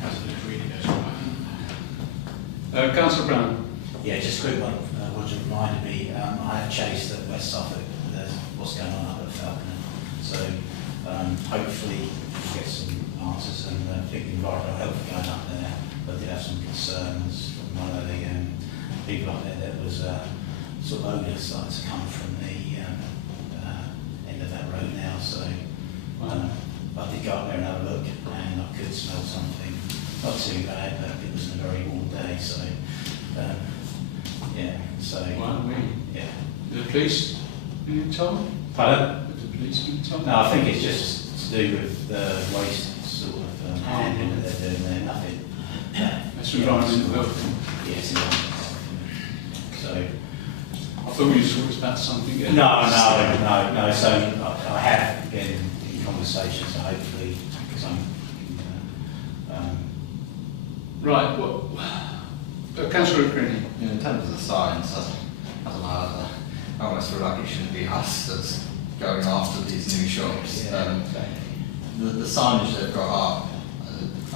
Councillor Creedy goes right. Councillor Brown. Yeah, just a quick one. Roger reminded me, I have chased at West Suffolk what's going on up at Falconer. So hopefully we'll get some answers, and I think the environmental health are going up there. But I did have some concerns from one of the people up there that was sort of odour starting to come from the end of that road now. So I did go up there and have a look, and I could smell something. Not too bad, but it was a very warm day, so yeah. So yeah. The police been told? Pardon? Have the police been told? No, I think it's just to do with the waste sort of handling that they're doing there. Nothing. That's environmental health. Yes. So. I thought you talked about something else. No. So I have been in conversations, so hopefully, because I'm. Right. What? Councillor Creedy. Yeah, in terms of the signs, I don't know, I almost feel like it shouldn't be us that's going after these new shops. Yeah, The signage they've got up, I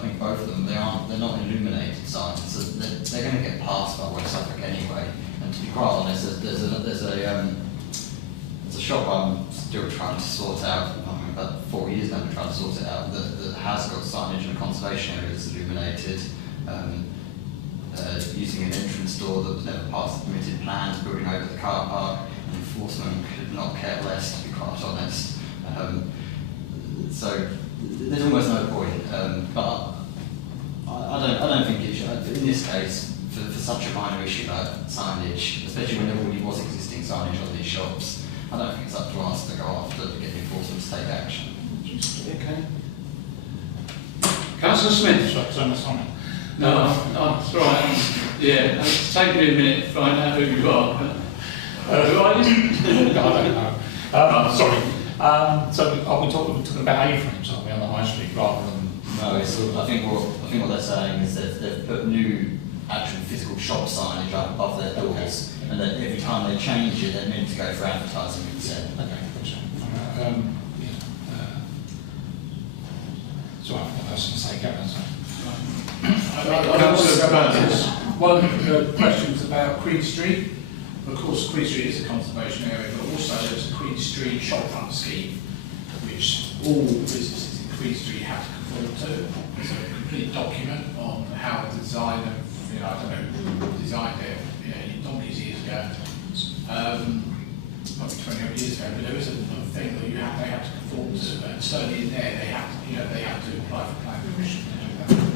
think both of them, they're not illuminated signs, so they're going to get passed by West Suffolk anyway. And to be quite honest, there's a shop I'm still trying to sort out. I mean, about 4 years now, I'm trying to sort it out. That has got signage in a conservation area that's illuminated. Using an entrance door that was never passed the permitted plans, building over the car park. Enforcement could not care less, to be quite honest. So there's almost no point. But I don't think it should. In this case, for such a minor issue like signage, especially when there already was existing signage on these shops, I don't think it's up to us to go after to get the enforcement to take action. Okay. Councillor Smith. Sorry. No, that's right. Yeah, it's taken me a minute to find out who you are. Who are you? I don't know. Sorry. So are we talking about A-frames, aren't we, on the high street rather than? No, I think what they're saying is that they've put new actual physical shop signage up above their doors, and that every time they change it, they're meant to go for advertising consent. Okay, gotcha. So I was going to say, Kevin, so. One of the questions about Queen Street. Of course, Queen Street is a conservation area, but also there's a Queen Street shopfront scheme, which all businesses in Queen Street have to conform to. It's a complete document on how the design of, I don't know who designed it, donkeys years ago, probably 20 odd years ago, but there is a thing that they have to conform to, and certainly in there they have to apply for planning permission to do that.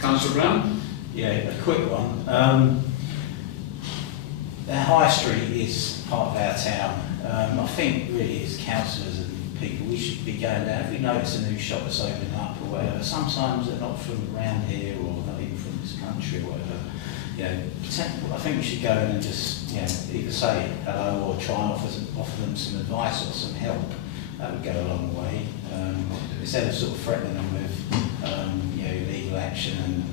Councillor Brown. Yeah, a quick one. The High Street is part of our town. I think really as councillors and people, we should be going down. If we notice a new shop that's opening up or whatever, sometimes they're not from around here or not even from this country or whatever. I think we should go in and just either say hello or try and offer them some advice or some help. That would go a long way. Instead of sort of threatening them with legal action and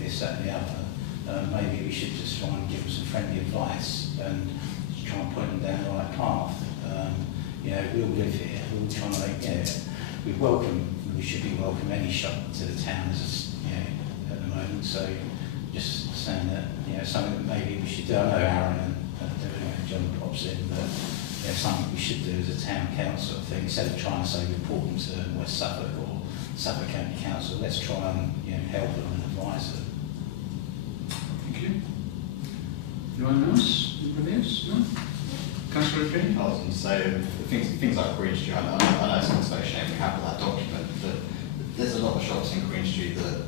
this, that and the other, maybe we should just try and give them some friendly advice and just try and point them down the right path. We all live here, we all trying to we should be welcome any shop to the town at the moment, so just saying that, something that maybe we should do. I know Aaron and John pops in, but something we should do as a town council thing, instead of trying to say report them to West Suffolk or Suffolk County Council, let's try and help them and advise them. Thank you. Anyone else? Anybody else? No? Councillor Green? I was going to say, things like Queen Street, I know it's a conservation area, we have that document, but there's a lot of shops in Queen Street that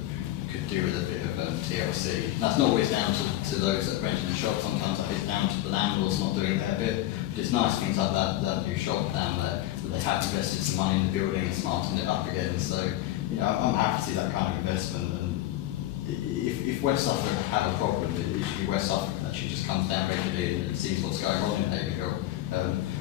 could do with a bit of TLC. And that's not always down to those that are renting the shop, sometimes it's down to the landlords not doing their bit. But it's nice things like that new shop down there, that they have invested some money in the building and smartened it up again. So, I'm happy to see that kind of investment. And if West Suffolk have a problem, it should be West Suffolk that actually just comes down regularly and sees what's going on in Haverhill.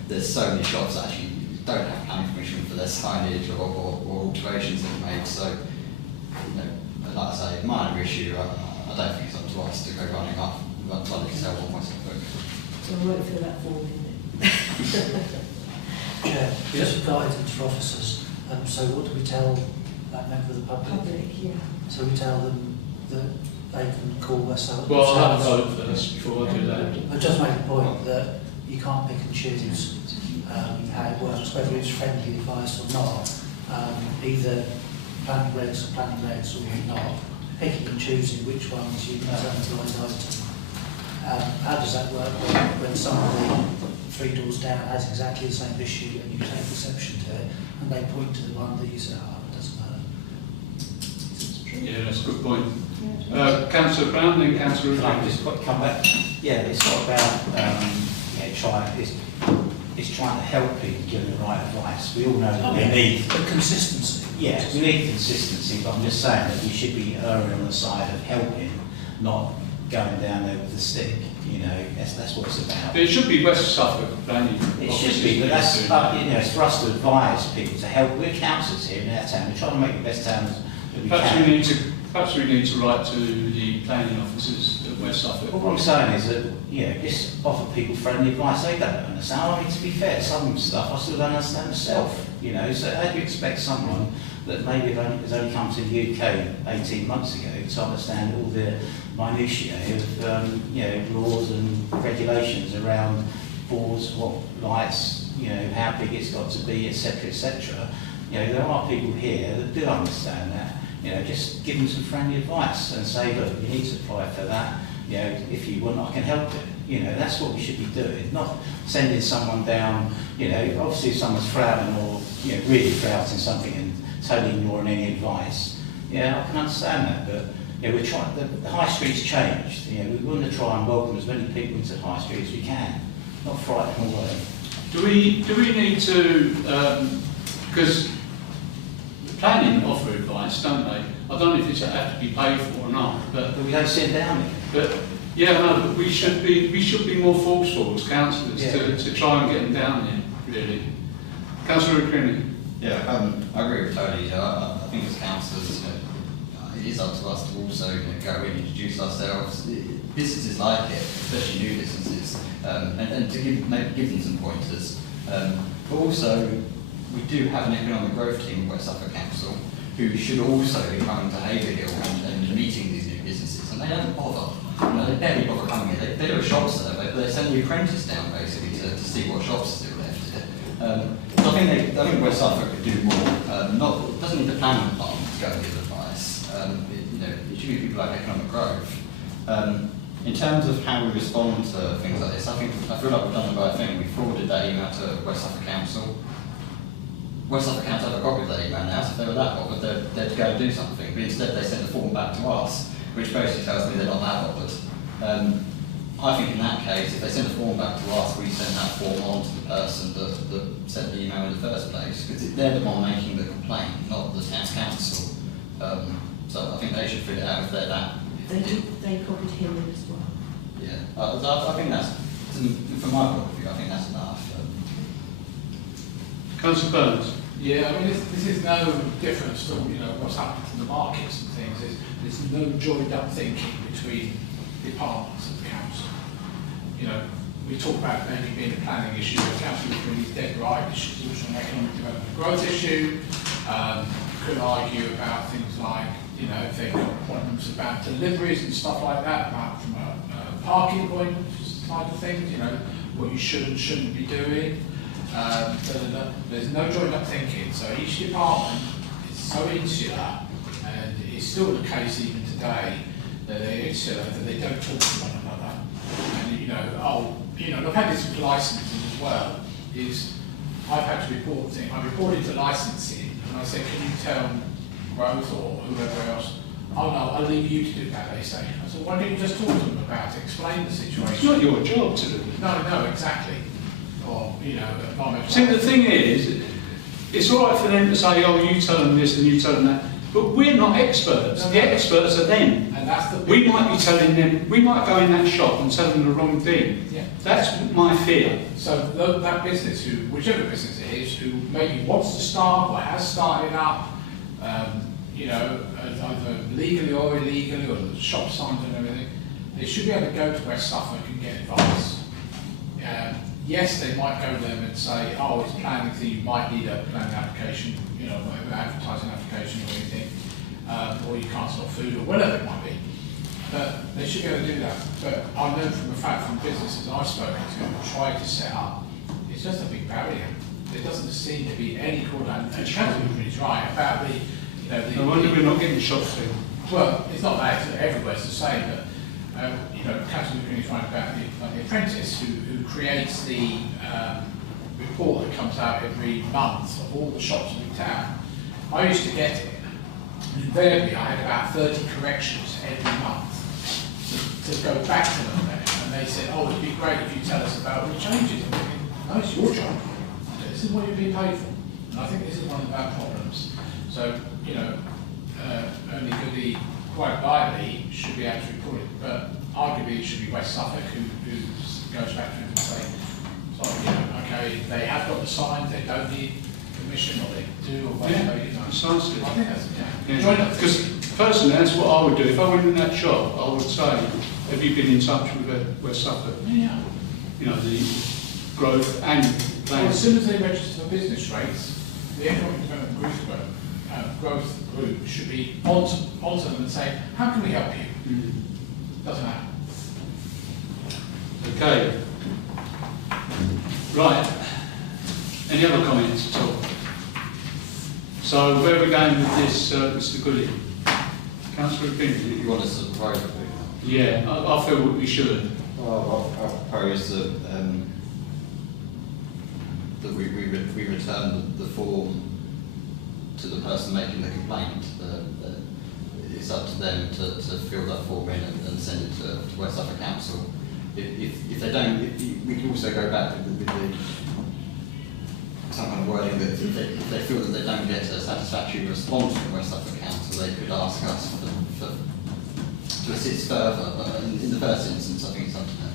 there's so many shops that actually don't have planning permission for their signage or alterations that are made. So, you know, like I say, minor issue. I don't think it's up to us to go running up, trying to tell what myself. So I won't fill that form in. Chair, just for guidance for officers, so what do we tell that member of the public? Public, yeah. So we tell them that they can call West. Well, I'll have a vote first before I do that. But just make a point that you can't pick and choose how it works, whether it's friendly advice or not. Either planning regs or planning regs or not. Picking and choosing which ones you can turn to those items. How does that work when somebody 3 doors down has exactly the same issue and you take exception to it and they point to the one that you say, oh, it doesn't matter? Yeah, that's a good point. Councillor Brown, then Councillor Can I Ridley. just come back? Yeah, it's not about it's trying to help people give them the right advice. We all know that we need the consistency. Yeah, we need consistency, but I'm just saying that we should be erring on the side of helping, not going down there with the stick. You know, that's what it's about. But it should be West Suffolk planning. It should be, but that's you know, it's for us to advise people to help. We're councillors here in our town. We're trying to make the best towns that we Perhaps can. Perhaps we need to write to the planning officers at West Suffolk. What I'm saying is that, you know, just offer people friendly advice. They don't understand. I mean, to be fair, some stuff I still don't understand myself. You know, so how do you expect someone that maybe has only come to the UK 18 months ago to understand all the minutiae of, you know, laws and regulations around boards, what lights, you know, how big it's got to be, etc., etc. You know, there are people here that do understand that. You know, just give them some friendly advice and say, look, you need to apply for that. You know, if you want, I can help it. You know, that's what we should be doing, not sending someone down. You know, obviously if someone's frowning or, you know, really flouting something and totally ignoring any advice, yeah, I can understand that. But yeah, we're trying. The high street's changed. You know, we want to try and welcome as many people into the high street as we can, not frighten them away. Do we need to because planning offer advice, don't they? I don't know if it's have to be paid for or not, but we don't sit down there. But yeah, no, but we should be more forceful as councillors to try and get them down there. Really, Councillor Ridley. Yeah, I agree with Tony. I think as councillors, it is up to us to also go in and introduce ourselves. Businesses like it, especially new businesses, and to give them some pointers. But also, we do have an economic growth team at West Suffolk Council who should also be coming to Haverhill and meeting these new businesses, and they don't bother. You know, they barely bother coming here. They do a shop survey, but they send the apprentice down basically to see what shops are still left here. So I think West Suffolk could do more. It doesn't need the planning department to go and give advice. It should be people like economic growth. In terms of how we respond to things like this, I feel like we've done the right thing. We forwarded that email to West Suffolk Council. West Suffolk Council have a copy of that email now, so if they were that bothered, they'd go and do something. But instead they sent the form back to us, which basically tells me they're not that bothered. I think in that case, if they send the form back to us, we send that form on to the person that sent the email in the first place, because they're the one making the complaint, not the town council. So I think they should fill it out if they're that. They copied him in as well. Yeah, I think that's, from my point of view, I think that's enough. Councillor Burns. Yeah, I mean, this is no difference to what's happened to the markets and things. There's no joined up thinking between departments of the council. You know, we talk about maybe being a planning issue, the council is really dead right, it's also an economic development growth issue. Could argue about things like, if they've got appointments about deliveries and stuff like that, about from a parking point type of things, what you should and shouldn't be doing. There's no joined up thinking, so each department is so insular, and it's still the case even today, that they're insular, that they don't talk to one another. And I've had this with licensing as well, I've had to report things, I reported to licensing, and I said, can you tell Growth or whoever else, oh no, I'll leave you to do that, they say. I said, why don't you just talk to them about it, explain the situation? It's not your job to do. No, exactly. Or, See, the thing is, it's all right for them to say, oh, you tell them this and you tell them that. But we're not experts. The experts are them. And that's the We might be telling them, we might go in that shop and tell them the wrong thing. Yeah. That's my fear. So that business, whichever business it is, who maybe wants to start or has started up, you know, either legally or illegally, or the shop signs and everything, they should be able to go to West Suffolk and get advice. Yes, they might go to them and say, oh, it's planning thing, you might need a planning application, you know, advertising application or anything, or you can't sell food or whatever it might be. But they should be able to do that. But I know from a fact from businesses I've spoken to and tried to set up, it's just a big barrier. There doesn't seem to be any call down. And Chelsea right about the, you know, the. No wonder we're not getting shops in. Well, it's not that, it's everywhere's the same, but you know, Councillor McGreev's right about the apprentice who creates the report that comes out every month of all the shops in the town. I used to get it, and invariably I had about 30 corrections every month to go back to them there. And they said, oh, it'd be great if you tell us about all the changes. I'm thinking, no, it's your job. This is what you're being paid for. And I think this is one of our problems. So, you know, only Goody quite rightly should be able to report it, but arguably it should be West Suffolk who goes back to him and say, so, you know, okay, they have got the signs, they don't need permission, or they do, or whatever, you know. Precisely. I think that's, yeah. Yeah. Because personally, that's what I would do. If I went in that shop, I would say, have you been in touch with West Suffolk? Yeah. You know, the growth and Well, plans. as soon as they register for business rates, the Economic Development Growth Group should be onto them and say, how can we help you? Doesn't matter. Okay. Right. Any other comments at all? So where are we going with this, Mr. Goody? Councillor Finley? You want us to vote? Yeah, I feel we should. Well, I propose that that we return the form to the person making the complaint. It's up to them to fill that form in and send it to West Suffolk Council. If they don't, we can also go back with some kind of wording that if they feel that they don't get a satisfactory response from West Suffolk Council, they could ask us to assist further. But in the first instance, I think it's up to them.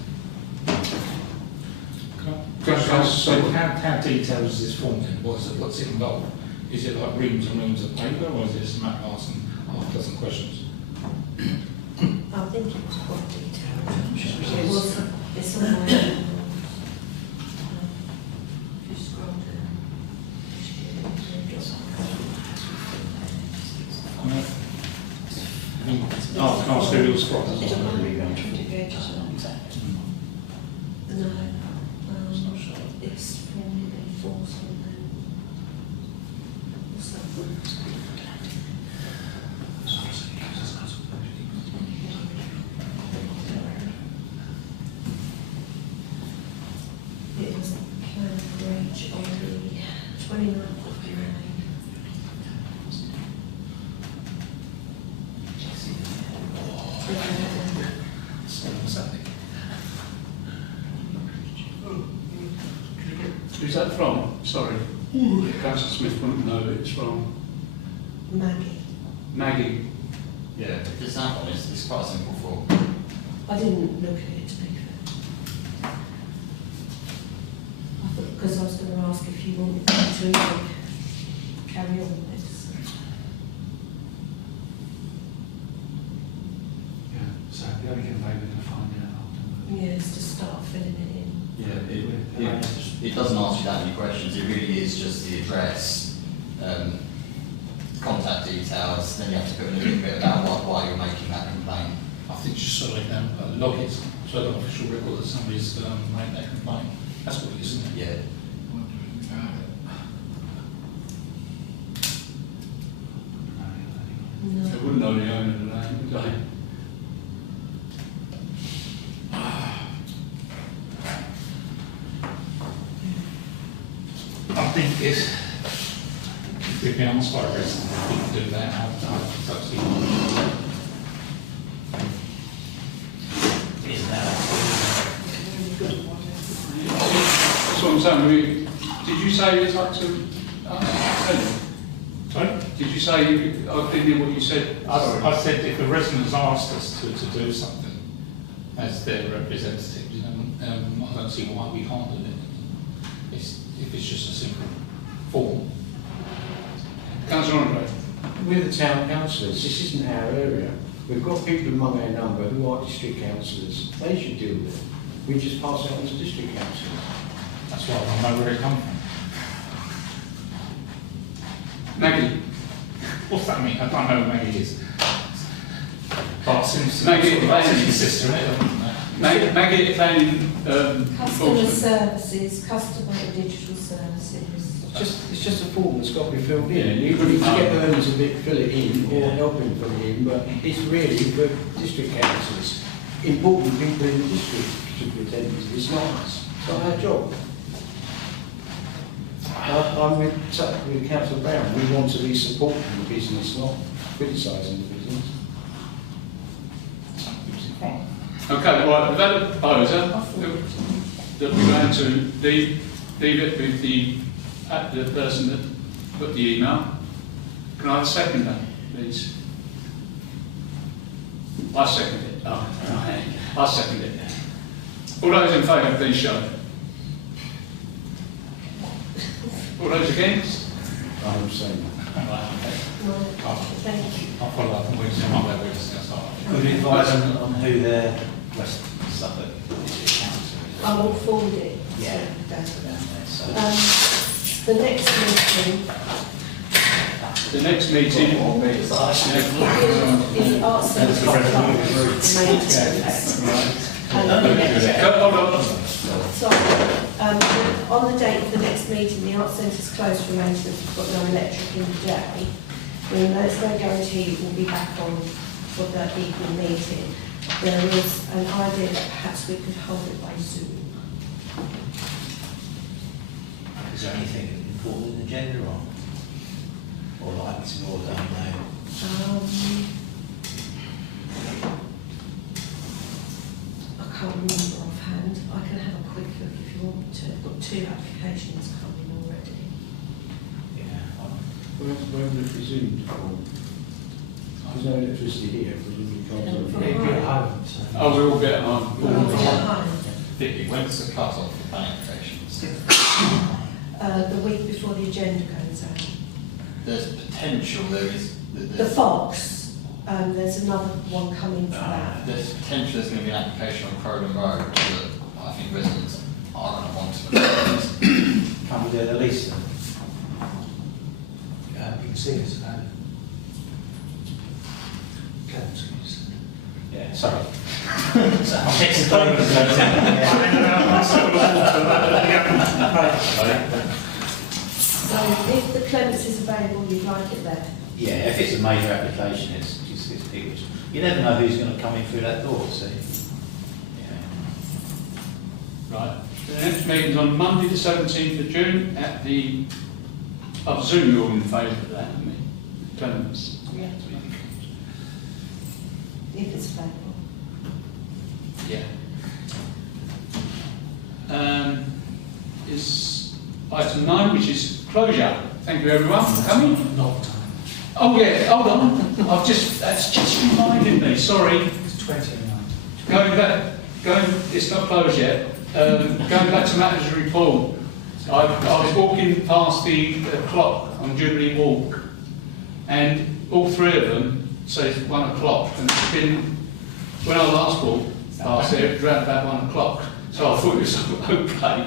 So how detailed is this form then? What's it involved? Is it like reams and reams of paper, or is it just a matter of asking half a dozen questions? I think it was quite detailed. It was, it's somewhere, if you scroll down. Oh, can't see real scroll. It's 120 pages long. No, it's from the force on there. What's that one? It was planned for each on the 29th of May. Who's that from? Sorry. Councillor Smith wouldn't know who it's from. Maggie. Maggie. Yeah, if it's that one, it's quite a simple form. I didn't look at it, to be fair. I thought, because I was going to ask if you wanted to carry on with this. Yeah, so the only thing maybe to find out after. Yeah, it's to start filling it in. Yeah, it doesn't ask you that many questions. It really is just the address, contact details. Then you have to put in a little bit about why you're making that complaint. I think just so they can log it, so they've got an official record that somebody's made that complaint. That's what it is, isn't it? Yeah. No. They wouldn't know the owner of the land, would they? I think if we've been asked by a resident if we can do that, I'd absolutely. That's what I'm saying. Did you say it's up to? Sorry? Did you say, I didn't hear what you said? I said if a resident has asked us to do something as their representative, you know, I don't see why we can't do it. If it's just a simple form. Councillor Andre. We're the town councillors, this isn't our area. We've got people among our number who are district councillors. They should deal with it. We just pass it on to district councillors. That's why I don't know where it comes from. Maggie. What's that mean? I don't know who Maggie is. Bart Simpson. Maggie, That's his sister, isn't it? Maggie planning. Customer services, customer and digital services. It's just a form that's got to be filled in. You need to get earners a bit, fill it in, or help him fill it in, but it's really for district councillors. Important people in the district should be attending to this, not us. It's not our job. I'm with Councillor Brown. We want to be supporting the business, not criticising the business. Okay, right, we've had a proposer that we're going to leave it with the person that put the email. Can I have a second then, please? I second it. Oh, right. I second it. All those in favour, please show. All those against? I'm saying. Right, okay. Thank you. I'll follow up on what you said about that. We're just going to start. Could you advise on who their West Suffolk district council is? I will forward it. Yeah. So, the next meeting. The next meeting will be The Arts Centre maintenance. Hold on. Sorry. On the date of the next meeting, the Arts Centre is closed for maintenance. We've got no electric in the day. There's no guarantee we'll be back on for the evening meeting. There is an idea that perhaps we could hold it by Zoom. Is there anything important in the agenda or likely to be all done now? I can't remember offhand. I can have a quick look if you want to. I've got 2 applications coming already. Yeah. Where would it be zoomed for? There's no electricity here, presumably can't From zoom. home. Oh, we're all get on. From home. When's the cut-off for planning applications? The week before the agenda goes out. There's potential, there is... The Fox, there's another one coming for that. There's potential there's going to be an application on Crowden Road that I think residents are going to want to... Can we do the lease then? You can see it, Yeah, sorry. So if the clearance is available, you'd like it there? Yeah, if it's a major application, it's people. You never know who's going to come in through that door, see? Yeah. Right. The next meeting's on Monday the 17th of June at the... I presume you're all in favour of that, aren't you? Clements. Yeah. If it's available. Yeah. Is item 9, which is closure. Thank you everyone for coming. Not time. Oh yeah, hold on. That's just reminded me, sorry. It's 29. It's not closed yet. Going back to matters report, I was walking past the clock on Jubilee Walk, and all 3 of them say 1 o'clock, and it's been, when I last walked past there, it was around about 1 o'clock, so I thought it was okay,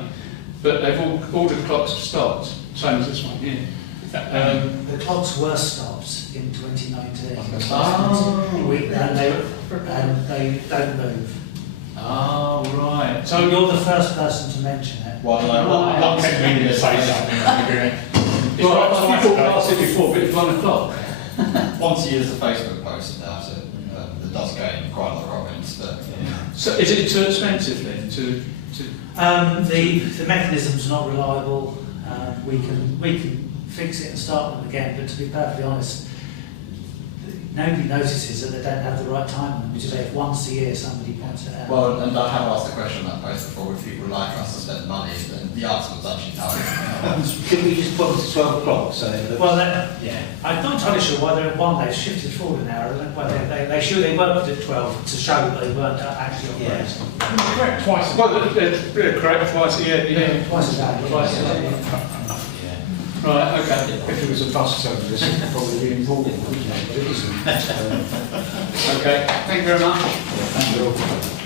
but they've all the clocks have stopped, same as this one here. The clocks were stopped in 2019. And they don't move. Oh, right. So you're the first person to mention it. Well, I'm tempted to say something. Well, I've walked past it before, but it's 1 o'clock. once a year there's a Facebook post about it that does gain quite a lot of comments, but So is it too expensive then to The mechanism's not reliable. We can fix it and start them again, but to be perfectly honest, nobody notices that they don't have the right time on them. If once a year somebody points it out. well, and I have asked the question on that post before, if people like us to spend money, and the answer was actually no. Could we just put it to 12 o'clock? So Well, yeah. I'm not entirely sure why they're one day shifted forward an hour. Well, they worked at 12 to show that they weren't actually operating. Correct twice. Well, they're correct twice a year, yeah. Twice a day. Twice a day. Right, okay. If it was a bus service, it would probably be important, wouldn't it? But it isn't. Okay, thank you very much. Thank you all.